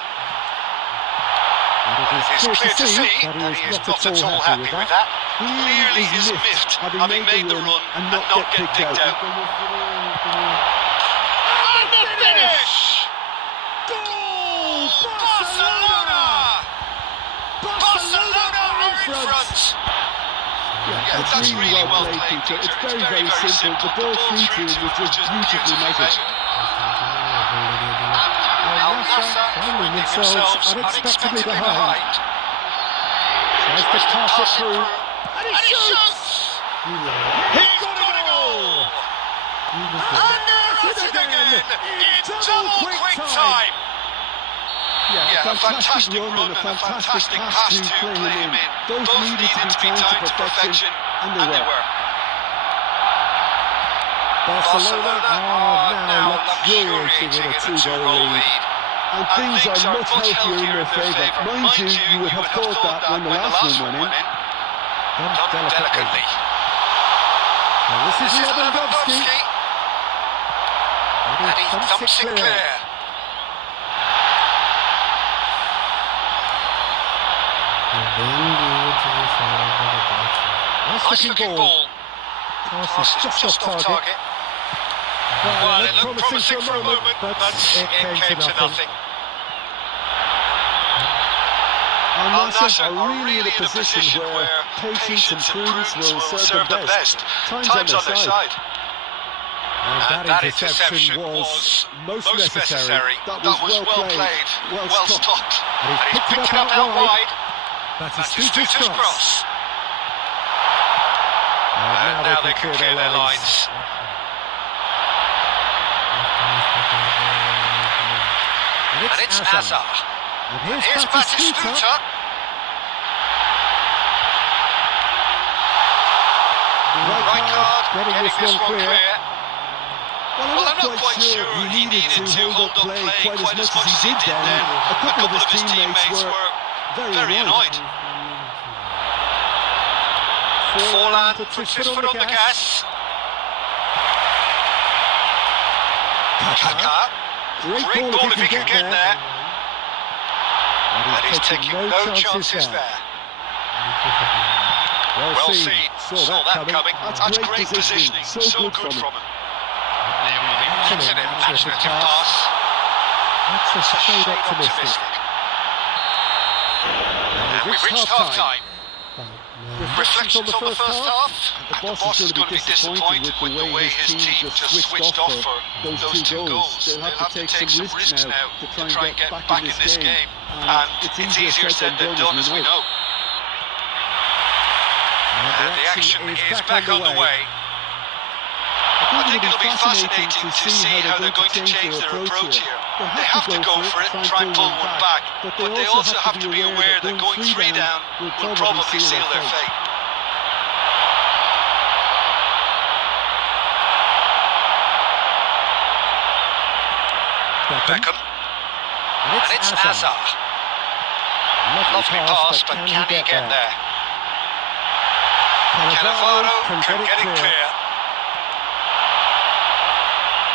It is clear to see that he is not at all happy with that. Clearly is miffed, having made the run and not get digged out. And the finish! Goal! Barcelona! Barcelona in front! Yeah, that's really well played, Peter. It's very, very simple. The ball through to him was just beautifully measured. Finding themselves unexpectedly behind. Tries to pass it through. And he shoots! He's got a goal! And there it again! In double quick time! Yeah, a fantastic run and a fantastic pass to play him in. Both needed to be timed to perfection, and they were. Barcelona are now luxuriating in a 2-goal lead. And things are much healthier in their favour. Mind you, you would have thought that when the last one went in. Done delicately. Now this is Lewandowski. And he thumps it clear. Nice looking ball. Pass is just off target. Well, it looked promising for a moment, but it came to nothing. Al-Nassr are really in a position where patience and prudence will serve them best. Time's on their side. And that interception was most necessary. That was well played, well stopped. And he's picked it up out wide. That's his Stutz's cross. And now they can clear their lines. And it's Hazard. And here's Batistuta. Right card, getting this one clear. Well, I'm not quite sure he needed to hold up play quite as much as he did then. A couple of his teammates were very annoyed. Forlan puts his foot on the gas. Kaka. Great ball if he can get there. And he's taking no chances there. Well seen. Saw that coming. That's great positioning. So good from him. Excellent pass. That's a shade optimistic. And we've reached half-time. Reflections on the first half. The boss is going to be disappointed with the way his team just switched off for those two goals. They'll have to take some risks now to try and get back in this game. And it's easier said than done, as we know. And the action is back on the way. I think it'll be fascinating to see how they're going to change their approach here. They have to go for it and try and pull one back, but they also have to be aware that going 3 down will probably seal their fate. Beckham. And it's Hazard. Lovely pass, but can he get there? Cannavaro can get it clear.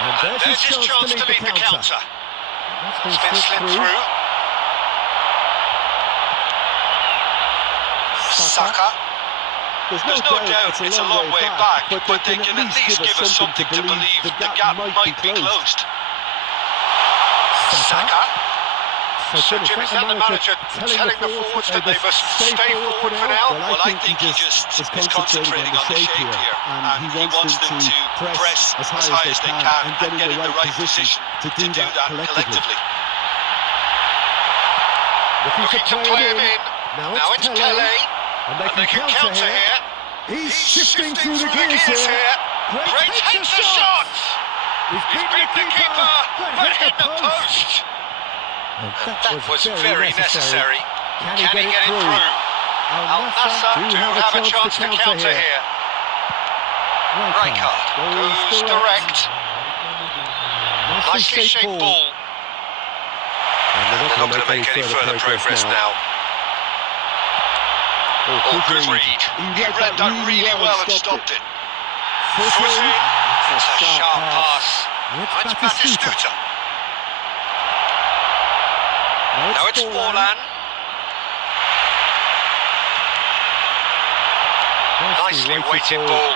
And there's his chance to lead the counter. It's been slipped through. Saka. There's no doubt it's a long way back, but they can at least give us something to believe the gap might be closed. Saka. So Jim, is that the manager telling the forwards that they must stay forward for now? Well, I think he just is concentrating on the shape here, and he wants them to press as high as they can and get in the right position to do that collectively. Looking to play him in. Now it's Pele, and they can counter here. He's shifting through the gears here. Great takes the shot! He's beaten the keeper, but hit the post. That was very necessary. Can he get it through? Al Nassr do have a chance to counter here. Rijkaard goes direct. Nicely shaped ball. And they're not going to make any further progress now. Oh, good read. He read that really well and stopped it. Foot in. It's a sharp pass. It's Batistuta. Now it's Forlan. Nicely weighted ball.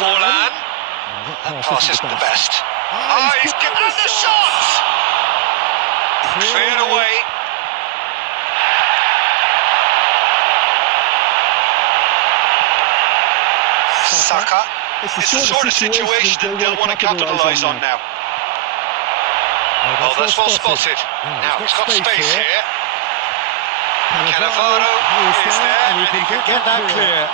Forlan. That pass isn't the best. Oh, he's given us the shot! Cleared away. Saka. It's the sort of situation they'll want to capitalise on now. Oh, that's well spotted. Now, he's got space here. Cannavaro is there, and he can get that clear.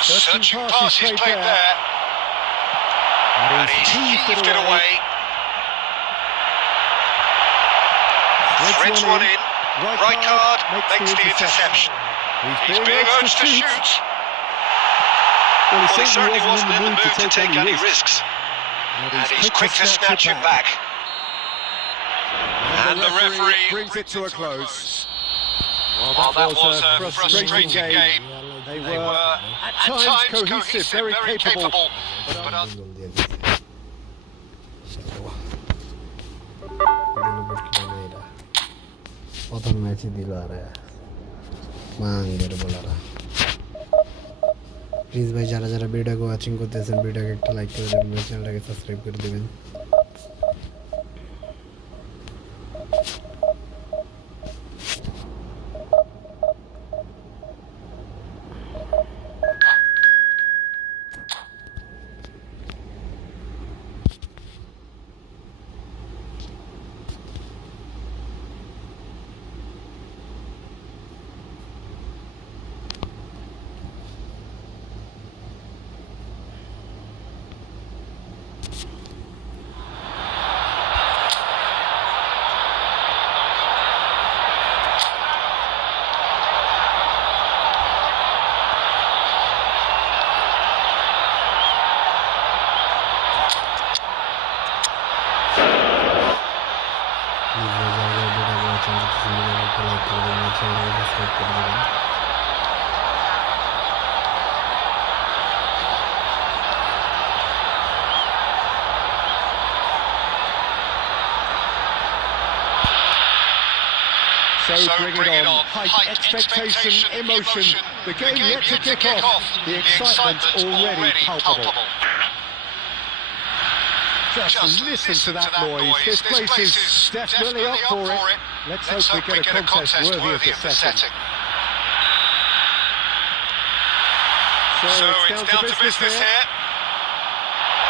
Searching pass he's played there. And he's heaved it away. Threads one in. Rijkaard makes the interception. He's being urged to shoot. Well, he certainly wasn't in the mood to take any risks. And he's quick to snatch it back. And the referee brings it to a close. Well, that was a frustrating game. They were at times cohesive, very capable. But প্রথম ম্যাচই দিল আরে মাঙ্গের বলারা please ভাই যারা যারা ভিডিওকে watching করতেছেন ভিডিওকে একটা লাইক করে দেবেন চ্যানেলটাকে সাবস্ক্রাইব করে দিবেন So bring it on. Height, expectation, emotion. The game yet to kick off. The excitement already palpable. Just listen to that noise. This place is definitely up for it. Let's hope we get a contest worthy of the setting. So it's down to business here.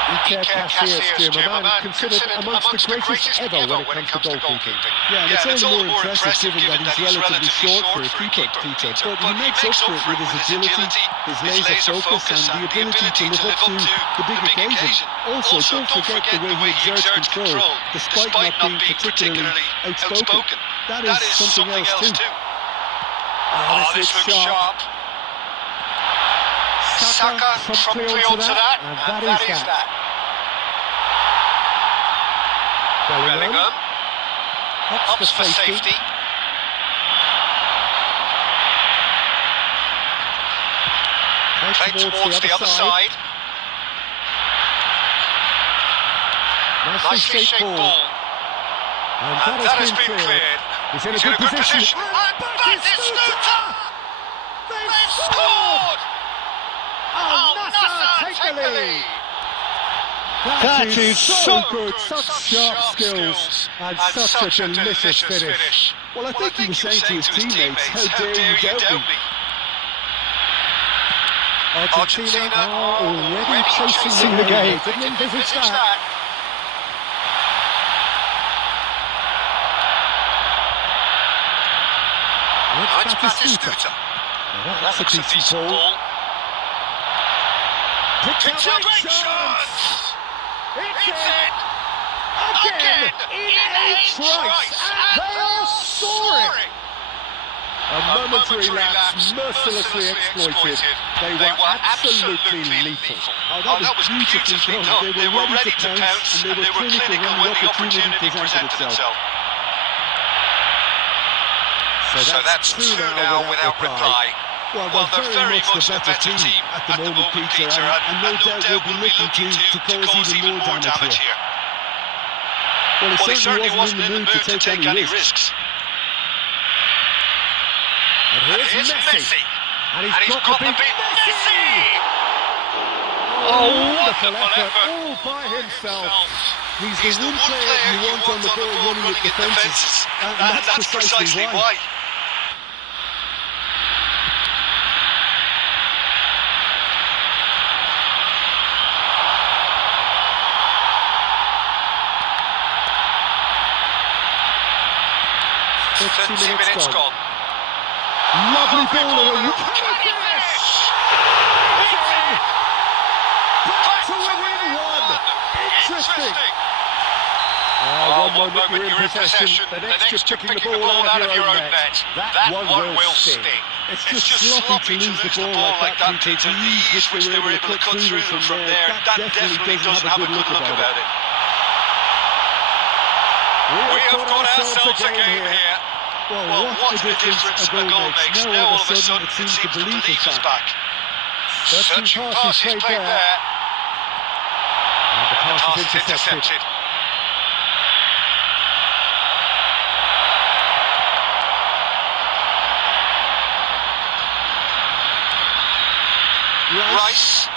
Iker Casillas, a man considered amongst the greatest ever when it comes to goalkeeping. Yeah, and it's all the more impressive given that he's relatively short for a keeper, Peter. But he makes up for it with his agility, his laser focus, and the ability to live up to the big occasion. Also, don't forget the way he exerts control, despite not being particularly outspoken. That is something else too. Oh, this looks sharp. Saka promptly onto that, and that is that. Bellingham ups for safety. Played towards the other side. Nicely shaped ball. And that has been cleared. He's in a good position. And Batistuta! They've scored! Oh, Nasser, take the lead! That is so good, such sharp skills, and such a delicious finish. Well, I think he was saying to his teammates, how dare you doubt me? Argentina are already chasing the game. Didn't envisage that. It's Batistuta. That's a decent ball. Picked up great chance! It's in! Again! In a trice! And they are soaring! A momentary lapse, mercilessly exploited. They were absolutely lethal. Oh, that was beautifully done. They were ready to pounce, and they were clinical when the opportunity presented itself. So that's two now without reply. Well, they're very much the better team at the moment, Peter, and no doubt will be looking to cause even more damage here. Well, he certainly wasn't in the mood to take any risks. And here's Messi. And he's got the beat. Messi! Oh, wonderful effort, all by himself. He's the one player you want on the ball running at the fences, and that's precisely why. Minutes gone. Lovely ball and a finish! It's in! Back to within one! Interesting! One moment you're in possession, the next you're picking the ball out of your own net. That one will sting. It's just sloppy to lose the ball like that, Peter. The ease which they were able to cut through them from there, that definitely doesn't have a good look about it. We have got ourselves a game here. Well, what a difference a goal makes. Now all of a sudden it seems to believe us back. Searching pass is played there. And the pass is intercepted. Rice.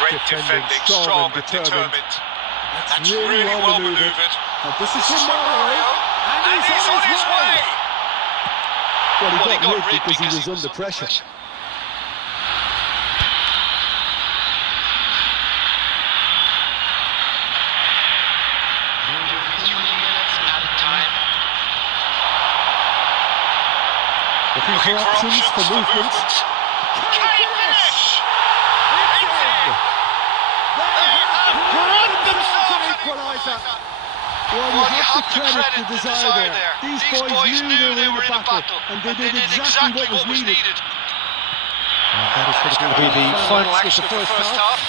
Great defending, strong and determined. That's really well manoeuvred. This is from Mario, and he's on his way! Well, he got rid because he was under pressure. Looking for options for movement. Can he finish? It's in! They have grabbed themselves an equaliser! Well, you have to credit the desire there. These boys knew they were in a battle, and they did exactly what was needed. That is going to be the final action of the first half.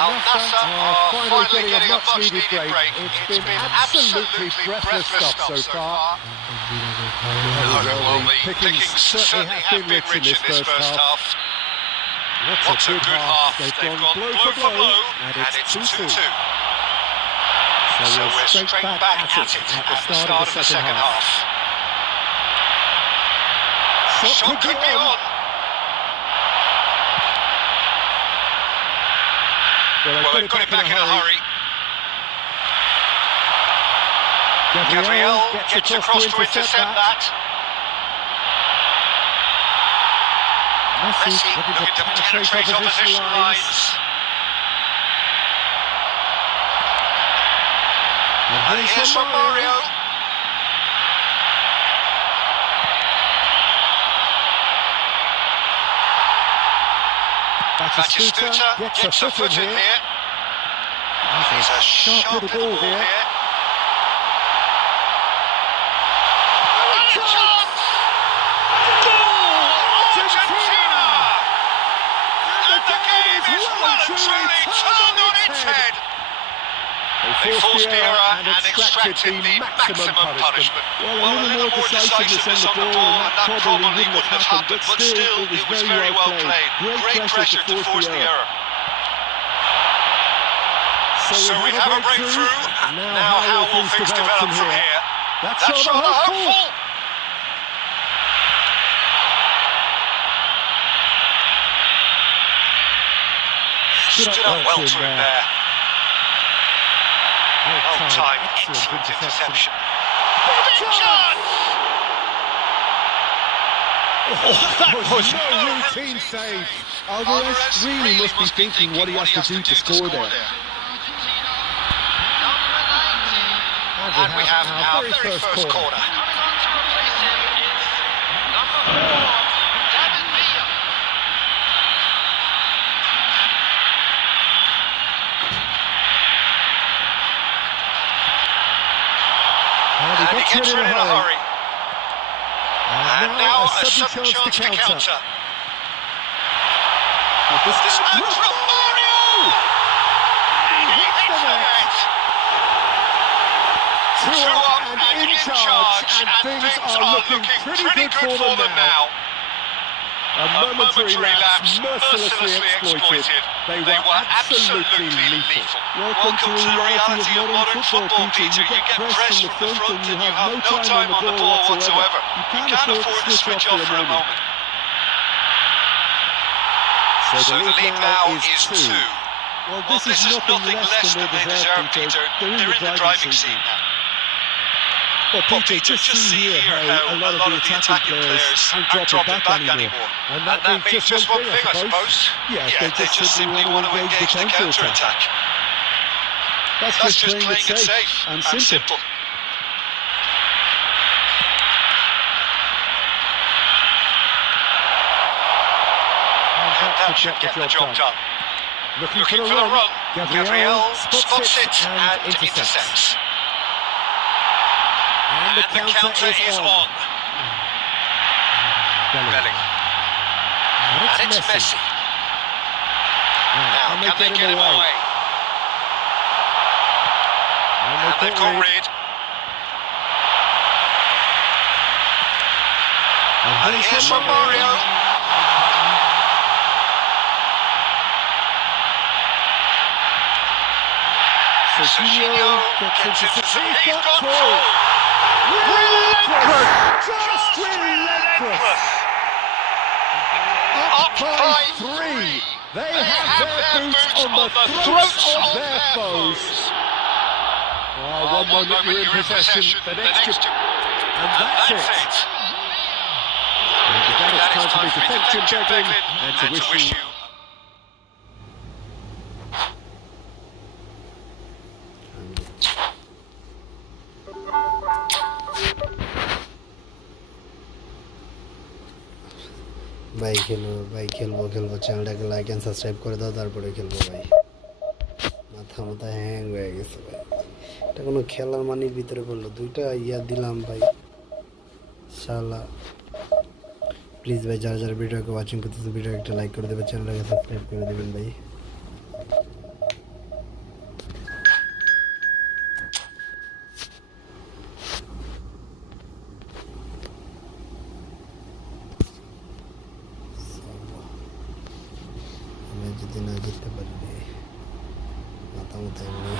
Al Nassr are finally getting a much-needed break. It's been absolutely breathless stuff so far. The pickings certainly have been rich in this first half. What a good half. They've gone blow for blow, and it's 2-2. So we're straight back at it at the start of the second half. Shot could be on. Well, they've got it back in a hurry. Gabriel gets across to intercept that. Messi looking to penetrate opposition lines. And here's from Mario. Batistuta gets a foot in here. He's a sharp little ball here. And a chance! Goal! Argentina! And the game is well and truly turned on its head. They forced the error and extracted the maximum punishment. Well, a little more decisiveness on the ball, and that probably wouldn't have happened, but still, it was very well played. Great pressure to force the error. So we have a breakthrough. Now how will things develop from here? That's rather hopeful. Stood up well to him there. Well timed, excellent interception. Big chance! That was no routine save. Alvarez really must be thinking what he has to do to score there. And we have our very first corner. And he gets rid in a hurry. And now a sudden chance to counter. This is Romario! He hits the net! 2 up and in charge, and things are looking pretty good for them now. A momentary lapse, mercilessly exploited. They were absolutely lethal. Welcome to the reality of modern football, Peter. You get pressed from the front and you have no time on the ball whatsoever. You can't afford to switch off for a moment. So the lead now is 2. Well, this is nothing less than they deserve, Peter. They're in the driving seat now. Well, Peter, just see here how a lot of the attacking players aren't dropping back anymore. And that means just one thing, I suppose. Yeah, they just simply want to engage the counter-attack. That's just playing it safe and simple. That should get the job done. Looking for the run. Gabriel spots it and intercepts. And the counter is on. Belling. And it's Messi. Now, can they get him away? And they've got Reed. And here's Romario. Jorginho gets into the... He's got through! Relentless! Just relentless! Up by 3! They have their boots on the throats of their foes. One moment you're in possession, the next and that's it. And with that it's time to be defensive, Devlin, and to wish you... ভাই খেলবো চ্যানেলটাকে like and subscribe করে দাও তারপরে খেলবো ভাই মাথা hang হয়ে গেছে ভাই এটা কোনো খেলার মানির ভিতরে পড়লো 2টা ইয়া দিলাম ভাই শালা প্লিজ ভাই যারা ভিডিওকে ওয়াচিং করতেছে ভিডিওকে একটা লাইক করে দেবেন চ্যানেলটাকে সাবস্ক্রাইব করে দিবেন ভাই যদি না জিততে পারি মাথা এমনি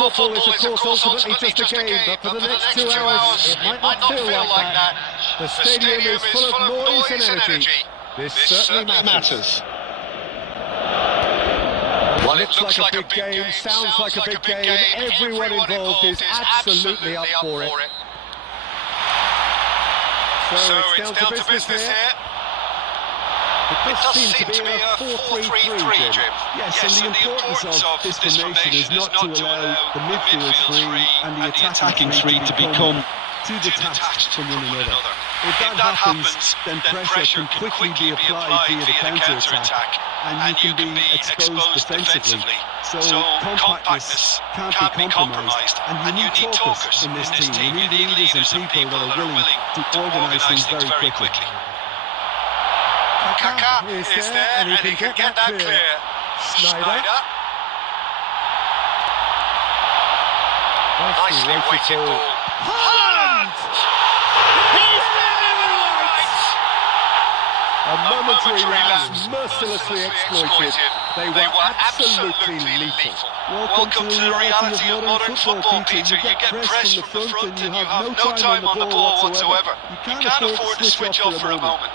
Football is, of course, ultimately just a game, but for the next 2 hours, it might not feel like that. The stadium is full of noise and energy. This certainly matters. Well, it looks like a big game, sounds like a big game. Everyone involved is absolutely up for it. So it's down to business here. It does seem to be a 4-3-3, Jim. Yes, and the importance of this formation is not to allow the midfield three and the attacking three to become too detached from one another. If that happens, then pressure can quickly be applied via the counter-attack, and you can be exposed defensively. So compactness can't be compromised, and you need talkers in this team. You need leaders and people that are willing to organise things very quickly. Kaka is there, and he can get that clear. Schneider. Nicely weighted ball. Haaland! He's right! A momentary lapse mercilessly exploited. They were absolutely lethal. Welcome to the reality of modern football, Peter. You get pressed from the front and you have no time on the ball whatsoever. You can't afford to switch off for a moment.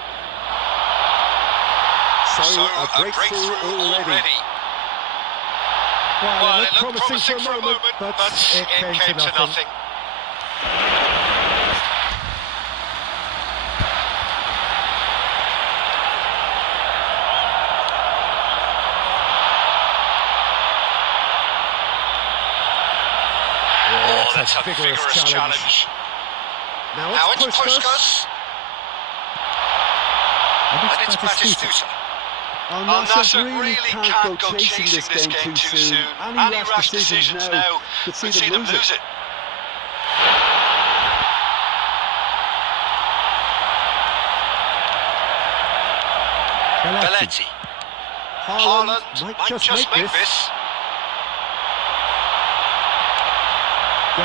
So a breakthrough already. Well, it looked promising for a moment, but it came to nothing. Oh, that's a vigorous challenge. Now it's Puskas. And it's Batistuta. Al-Nassr really can't go chasing this game too soon. Any rash decisions now could see them lose it. Belletti. Haaland might just make this.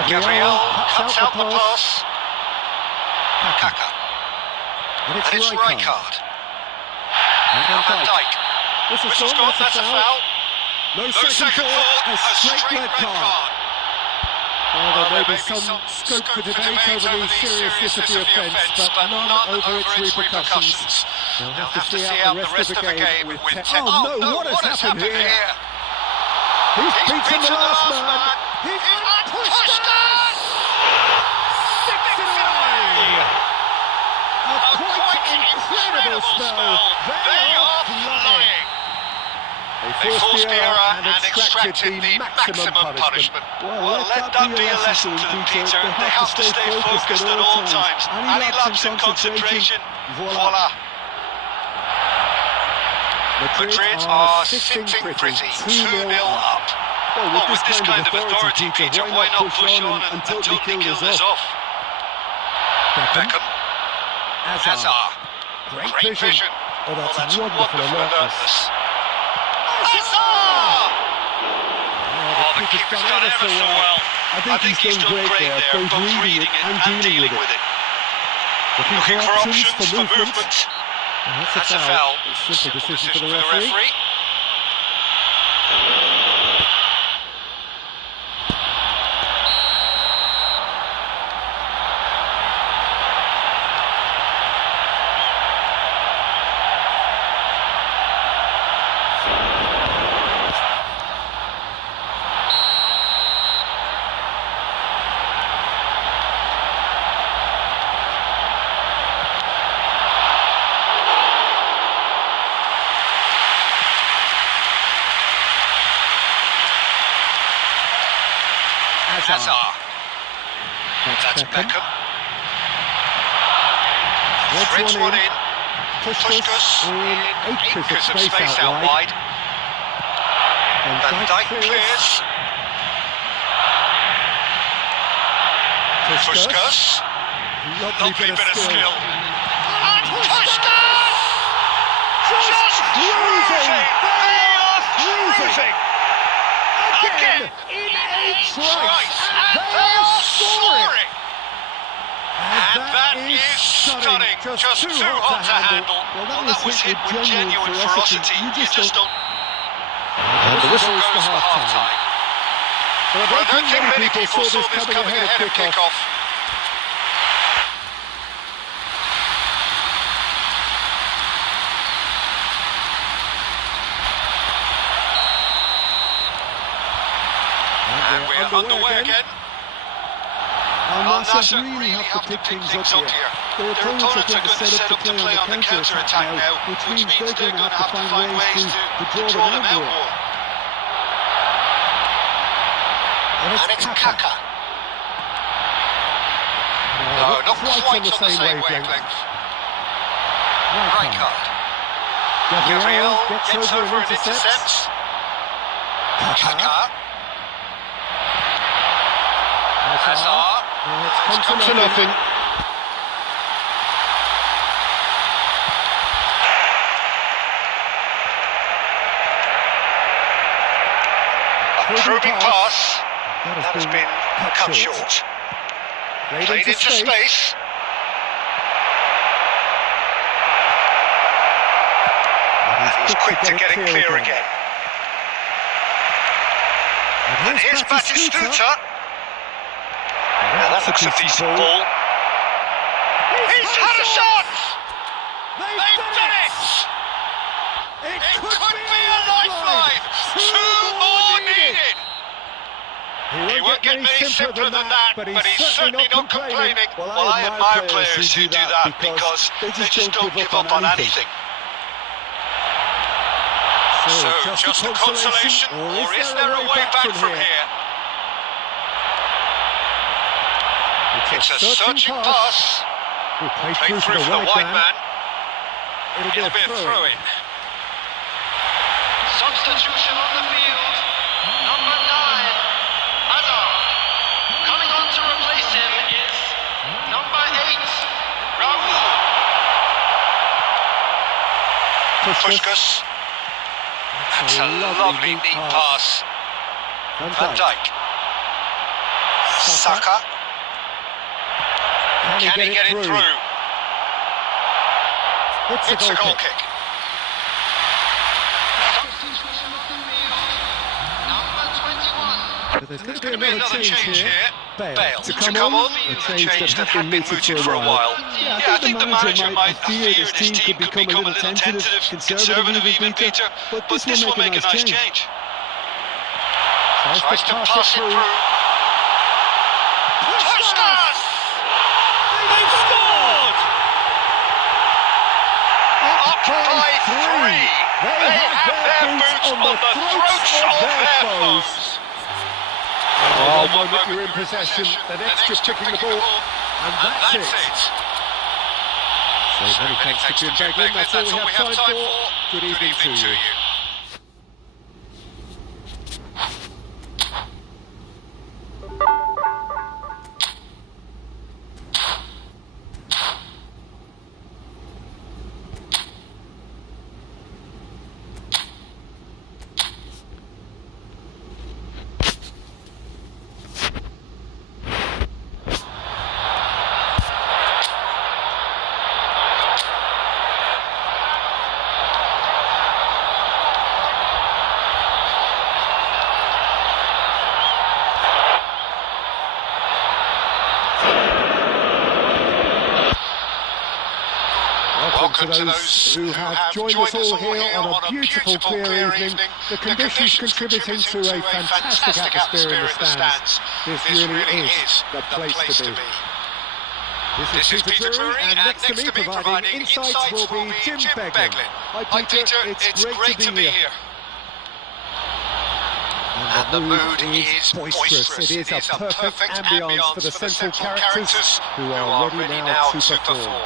Gabriel cuts out the pass. Kaka. And it's Rijkaard. And Van Dijk. Whistle's gone, that's a foul. No second thought, a straight red card. Well, there may be some scope for debate over the seriousness of the offence, but none over its repercussions. They'll have to see out the rest of the game with Oh no, what has happened here? He's beaten the last man. He's pushed us! 6 in a row! A quite incredible spell. They are flying. They forced the error and extracted the maximum punishment. Well, let that be a lesson to them, Peter. They have to stay focused at all times. Any lapse in concentration, voila. Madrid are sitting pretty, 2-0 up. Well, with this kind of authority, Peter, why not push on until they kill this off? Beckham. Hazard. Great vision. Oh, that's wonderful alertness. Hazard! Oh, the keeper's done ever so well. I think he's done great there, both reading it and dealing with it. Looking for options for movement. That's a foul. Simple decision for the referee. Hazard. That's Beckham. Threads one in. Puskas in acres of space out wide. Van Dijk clears. Puskas. Lovely bit of skill. And Puskas! Just cruising! They are cruising! Again! In twice! And they are soaring! And that is stunning. Just too hot to handle. Well, that was hit with genuine ferocity. You just don't... And the whistle goes for half-time. Well, I don't think many people saw this coming ahead of kick-off. And we're underway again. Al-Nassr really have to pick things up here. Their opponents are going to set up to play on the counter-attack now, which means they're going to have to find ways to draw them out more. And it's Kaka. No, not quite on the same wavelength. Right card. Gabriel gets over and intercepts. Kaka. Hazard. It's come to nothing. A probing pass that has been cut short. Played into space. And he's quick to get it clear again. And here's Batistuta. Now that looks a decent ball. He's had a shot! They've done it! It could be a lifeline! 2 more needed! He won't get any simpler than that, but he's certainly not complaining. Well, I admire players who do that because they just don't give up on anything. So, just a consolation, or is there a way back from here? It's a searching pass. Played through for the white man. It'll be a throw-in. Substitution on the field. Number 9, Hazard. Coming on to replace him is number 8, Raul. Puskas. That's a lovely neat pass. Van Dijk. Saka. Can he get it through? It's a goal kick. But there's going to be another change here. Bale to come on. A change that had been mooted for a while. Yeah, I think the manager might have feared his team could become a little tentative, conservative even, Peter, but this will make a nice change. Tries to pass it through. Puskas! They've scored! Up by 3. They have their boots on the throats of their foes. Oh, one moment you're in possession, the next just picking the ball, and that's it. So many thanks to Jim Beglin, that's all we have time for. Good evening to you. Welcome to those who have joined us all here on a beautiful, clear evening. The conditions contributing to a fantastic atmosphere in the stands. This really is the place to be. This is Peter Drury, and next to me providing insights will be Jim Beglin. Hi Peter, it's great to be here. And the mood is boisterous. It is a perfect ambience for the central characters who are ready now to perform.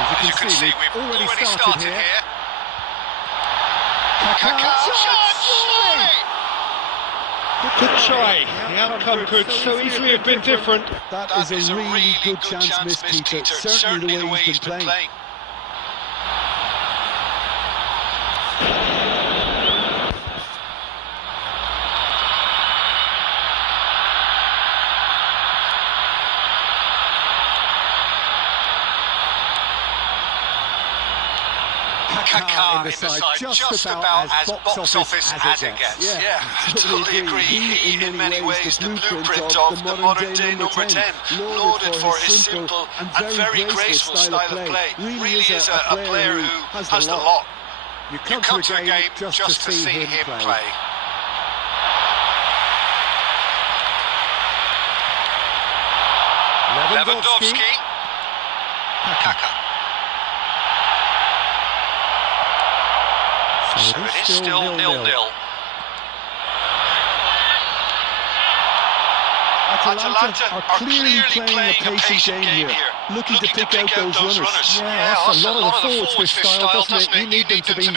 As you can see, we've already started here. Kaka! Good try. The outcome could so easily have been different. That is a really good chance missed, Peter. Certainly the way he's been playing. Kaka in the side, just about as box office as it gets. Yeah, totally agree. He, in many ways, the blueprint of the modern-day number 10, lauded for his simple and very graceful style of play. Really is a player who has the lot. You come to a game just to see him play. Lewandowski. Kaka. So it is still 0-0. Atalanta are clearly playing a pacing game here, looking to pick out those runners. Yeah, that's a lot of the forwards this style, doesn't it? You need them to be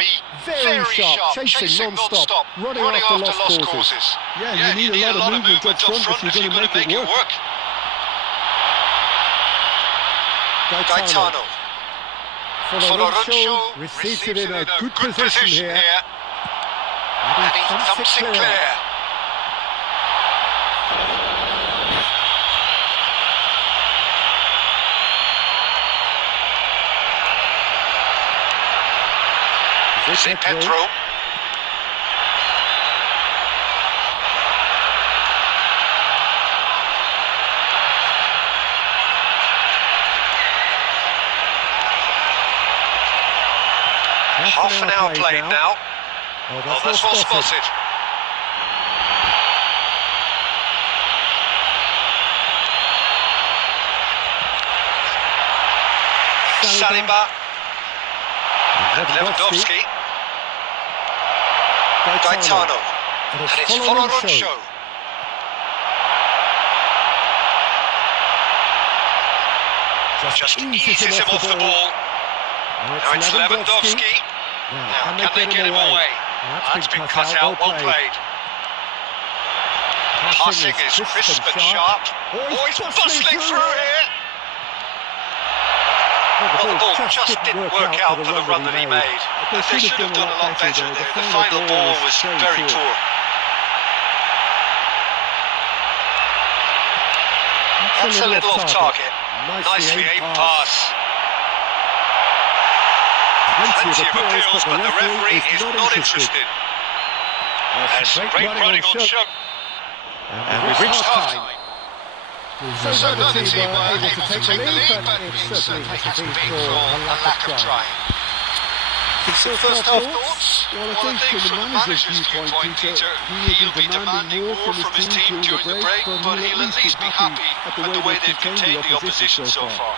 very sharp, chasing non-stop, running after lost causes. Yeah, you need a lot of movement up front if you're going to make it work. Gaetano. Folorunsho receives it in a good position here. And he thumps it clear. St. Pedro. Half an hour played now. Oh, that's well spotted. Saliba. And Lewandowski. Gaetano. And it's Folorunsho. Just eases him off the ball. Now it's Lewandowski. Now, can they get him away? That's been cut out, well played. Passing is crisp and sharp. Oh, he's bustling through here. Well, the ball just didn't work out for the run that he made. They should have done a lot better. The final ball was very poor. That's a little off target. Nicely aimed pass. Plenty of appeals, but the referee is not interested. That's great running on show. And we've reached half-time. So the team were able to take the lead, but it certainly has been for a lack of trying. Some first half thoughts? Well, I think from the manager's viewpoint, Peter, he'll be demanding more from his team during the break, but he'll at least be happy at the way they've contained the opposition so far.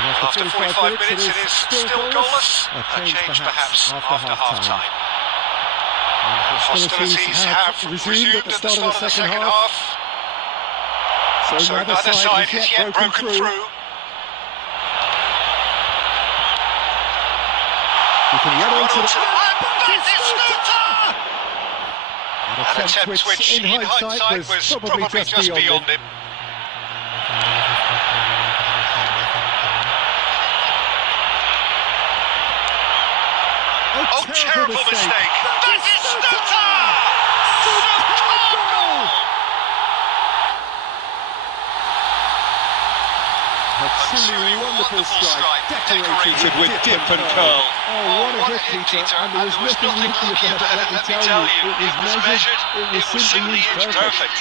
And after 45 minutes, it is still goalless. A change perhaps after half-time. Hostilities have resumed at the start of the second half. So neither side has yet broken through. You can run onto the an attempt which in hindsight was probably just beyond him. Oh, terrible mistake. That is Stutter! Superb goal! A truly wonderful strike, decorated with dip and curl. Oh, what a hit, Peter. And there was nothing lucky about it, let me tell you. It was measured, it was simply perfect.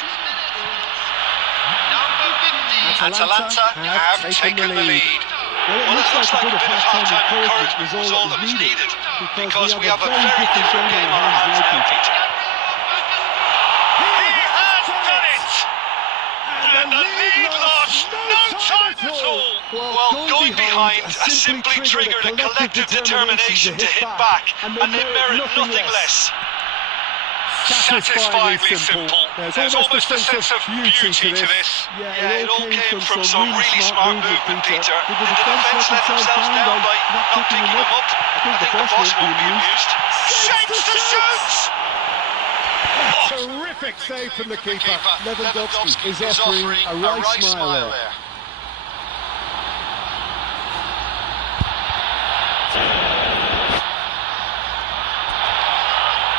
Atalanta have taken the lead. Well, it looks like a bit of half-time encouragement was all that was needed, because we have a very different game on our hands now, Peter. He has done it! And the lead lost no time at all. Well, going behind has simply triggered a collective determination to hit back, and they merit nothing less. Satisfyingly simple. There's almost a sense of beauty to this. Yeah, it all came from some really smart movement, Peter. Did the defence let themselves down by not picking them up? I think the boss won't be amused. Shapes to shoot! Terrific save from the keeper. Lewandowski is offering a right smile there.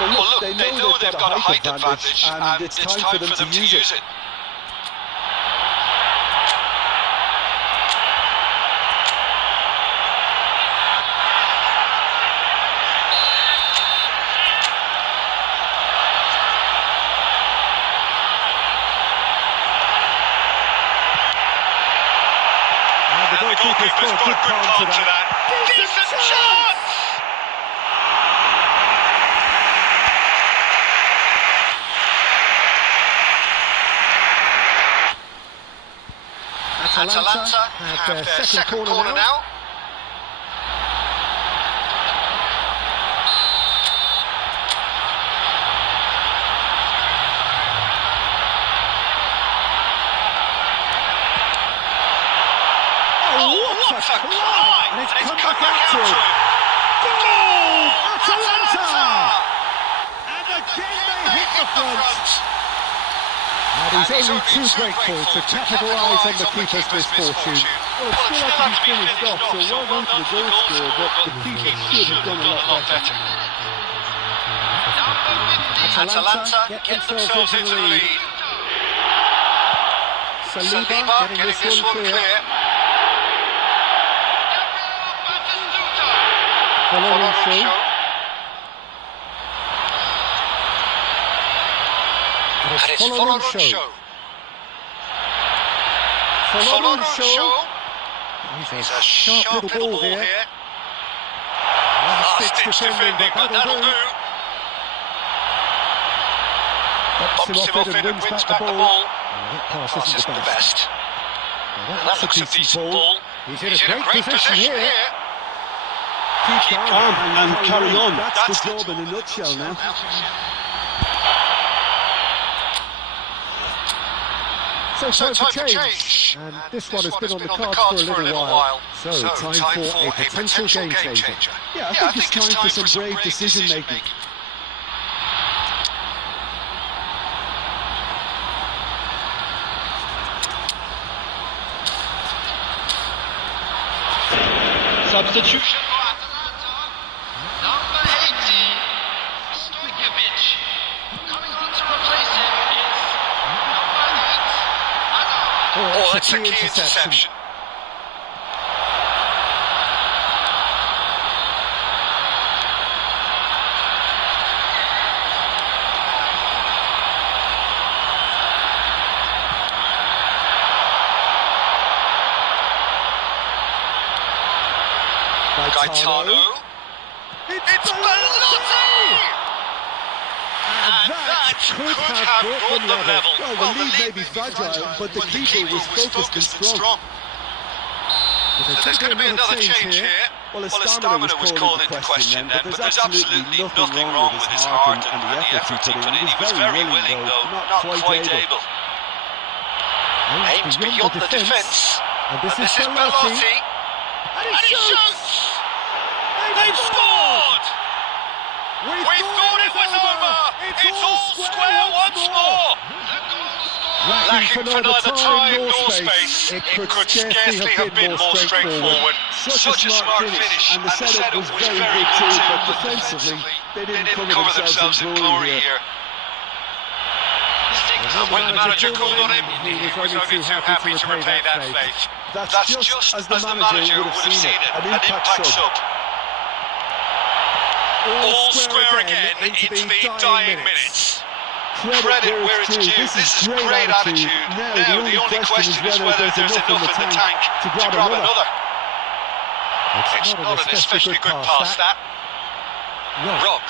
Well, look, they know they've got a height advantage, and it's time for them to use it. And the goalkeeper's got a good palm to that. Decent chance! Atalanta have their second corner now. What a climb! And it's come back out to him. Goal! Atalanta! And again they hit the front. And he's only too grateful to capitalise on the keeper's misfortune. Well, it still had to be finished off, so well done to the goal scorer, but the keeper should have done a lot better. Atalanta get themselves into the lead. Saliba getting this one clear. Following show. And it's followed on show. Following show. He's a sharp little ball here. Last-ditch defending, but that'll do. Bumps him off it and wins back the ball. That pass isn't the best. That looks a decent ball. He's in a great position here. Keep calm and carry on. That's the job in a nutshell now. So time for change. And this one has been on the cards for a little while. So time for a potential game changer. Yeah, I think it's time for some brave decision making. Substitution. Number 80, Stojkovic. Coming on to replace him is number 8, Hazard. Oh, that's a key interception. Gaetano. It's Belotti! And that could have brought them level. Well, the lead may be fragile, but the keeper was focused and strong. There's going to be another change here. Well, his stamina was called into question then, but there's absolutely nothing wrong with his heart and the effort he put in. He was very willing, though, not quite able. Aims beyond the defence. And this is Belotti. And he shoots! They've scored! We thought it was over! It's all square once more! Lacking for neither time nor space, it could scarcely have been more straightforward. Such a smart finish, and the setup was very good too, but defensively, they didn't cover themselves in glory here. When the manager called on him, he was only too happy to repay that faith. That's just as the manager would have seen it, an impact sub. All square again into the dying minutes. Credit where it's due. This is great attitude. Now the only question is whether there's enough in the tank to grab another. It's not an especially good pass, that. Rob.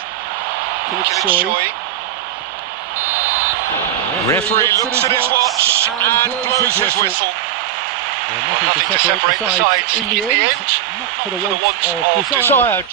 Kilichoy. Referee looks at his watch and blows his whistle. Nothing to separate the sides in the end. Not for the want of desire.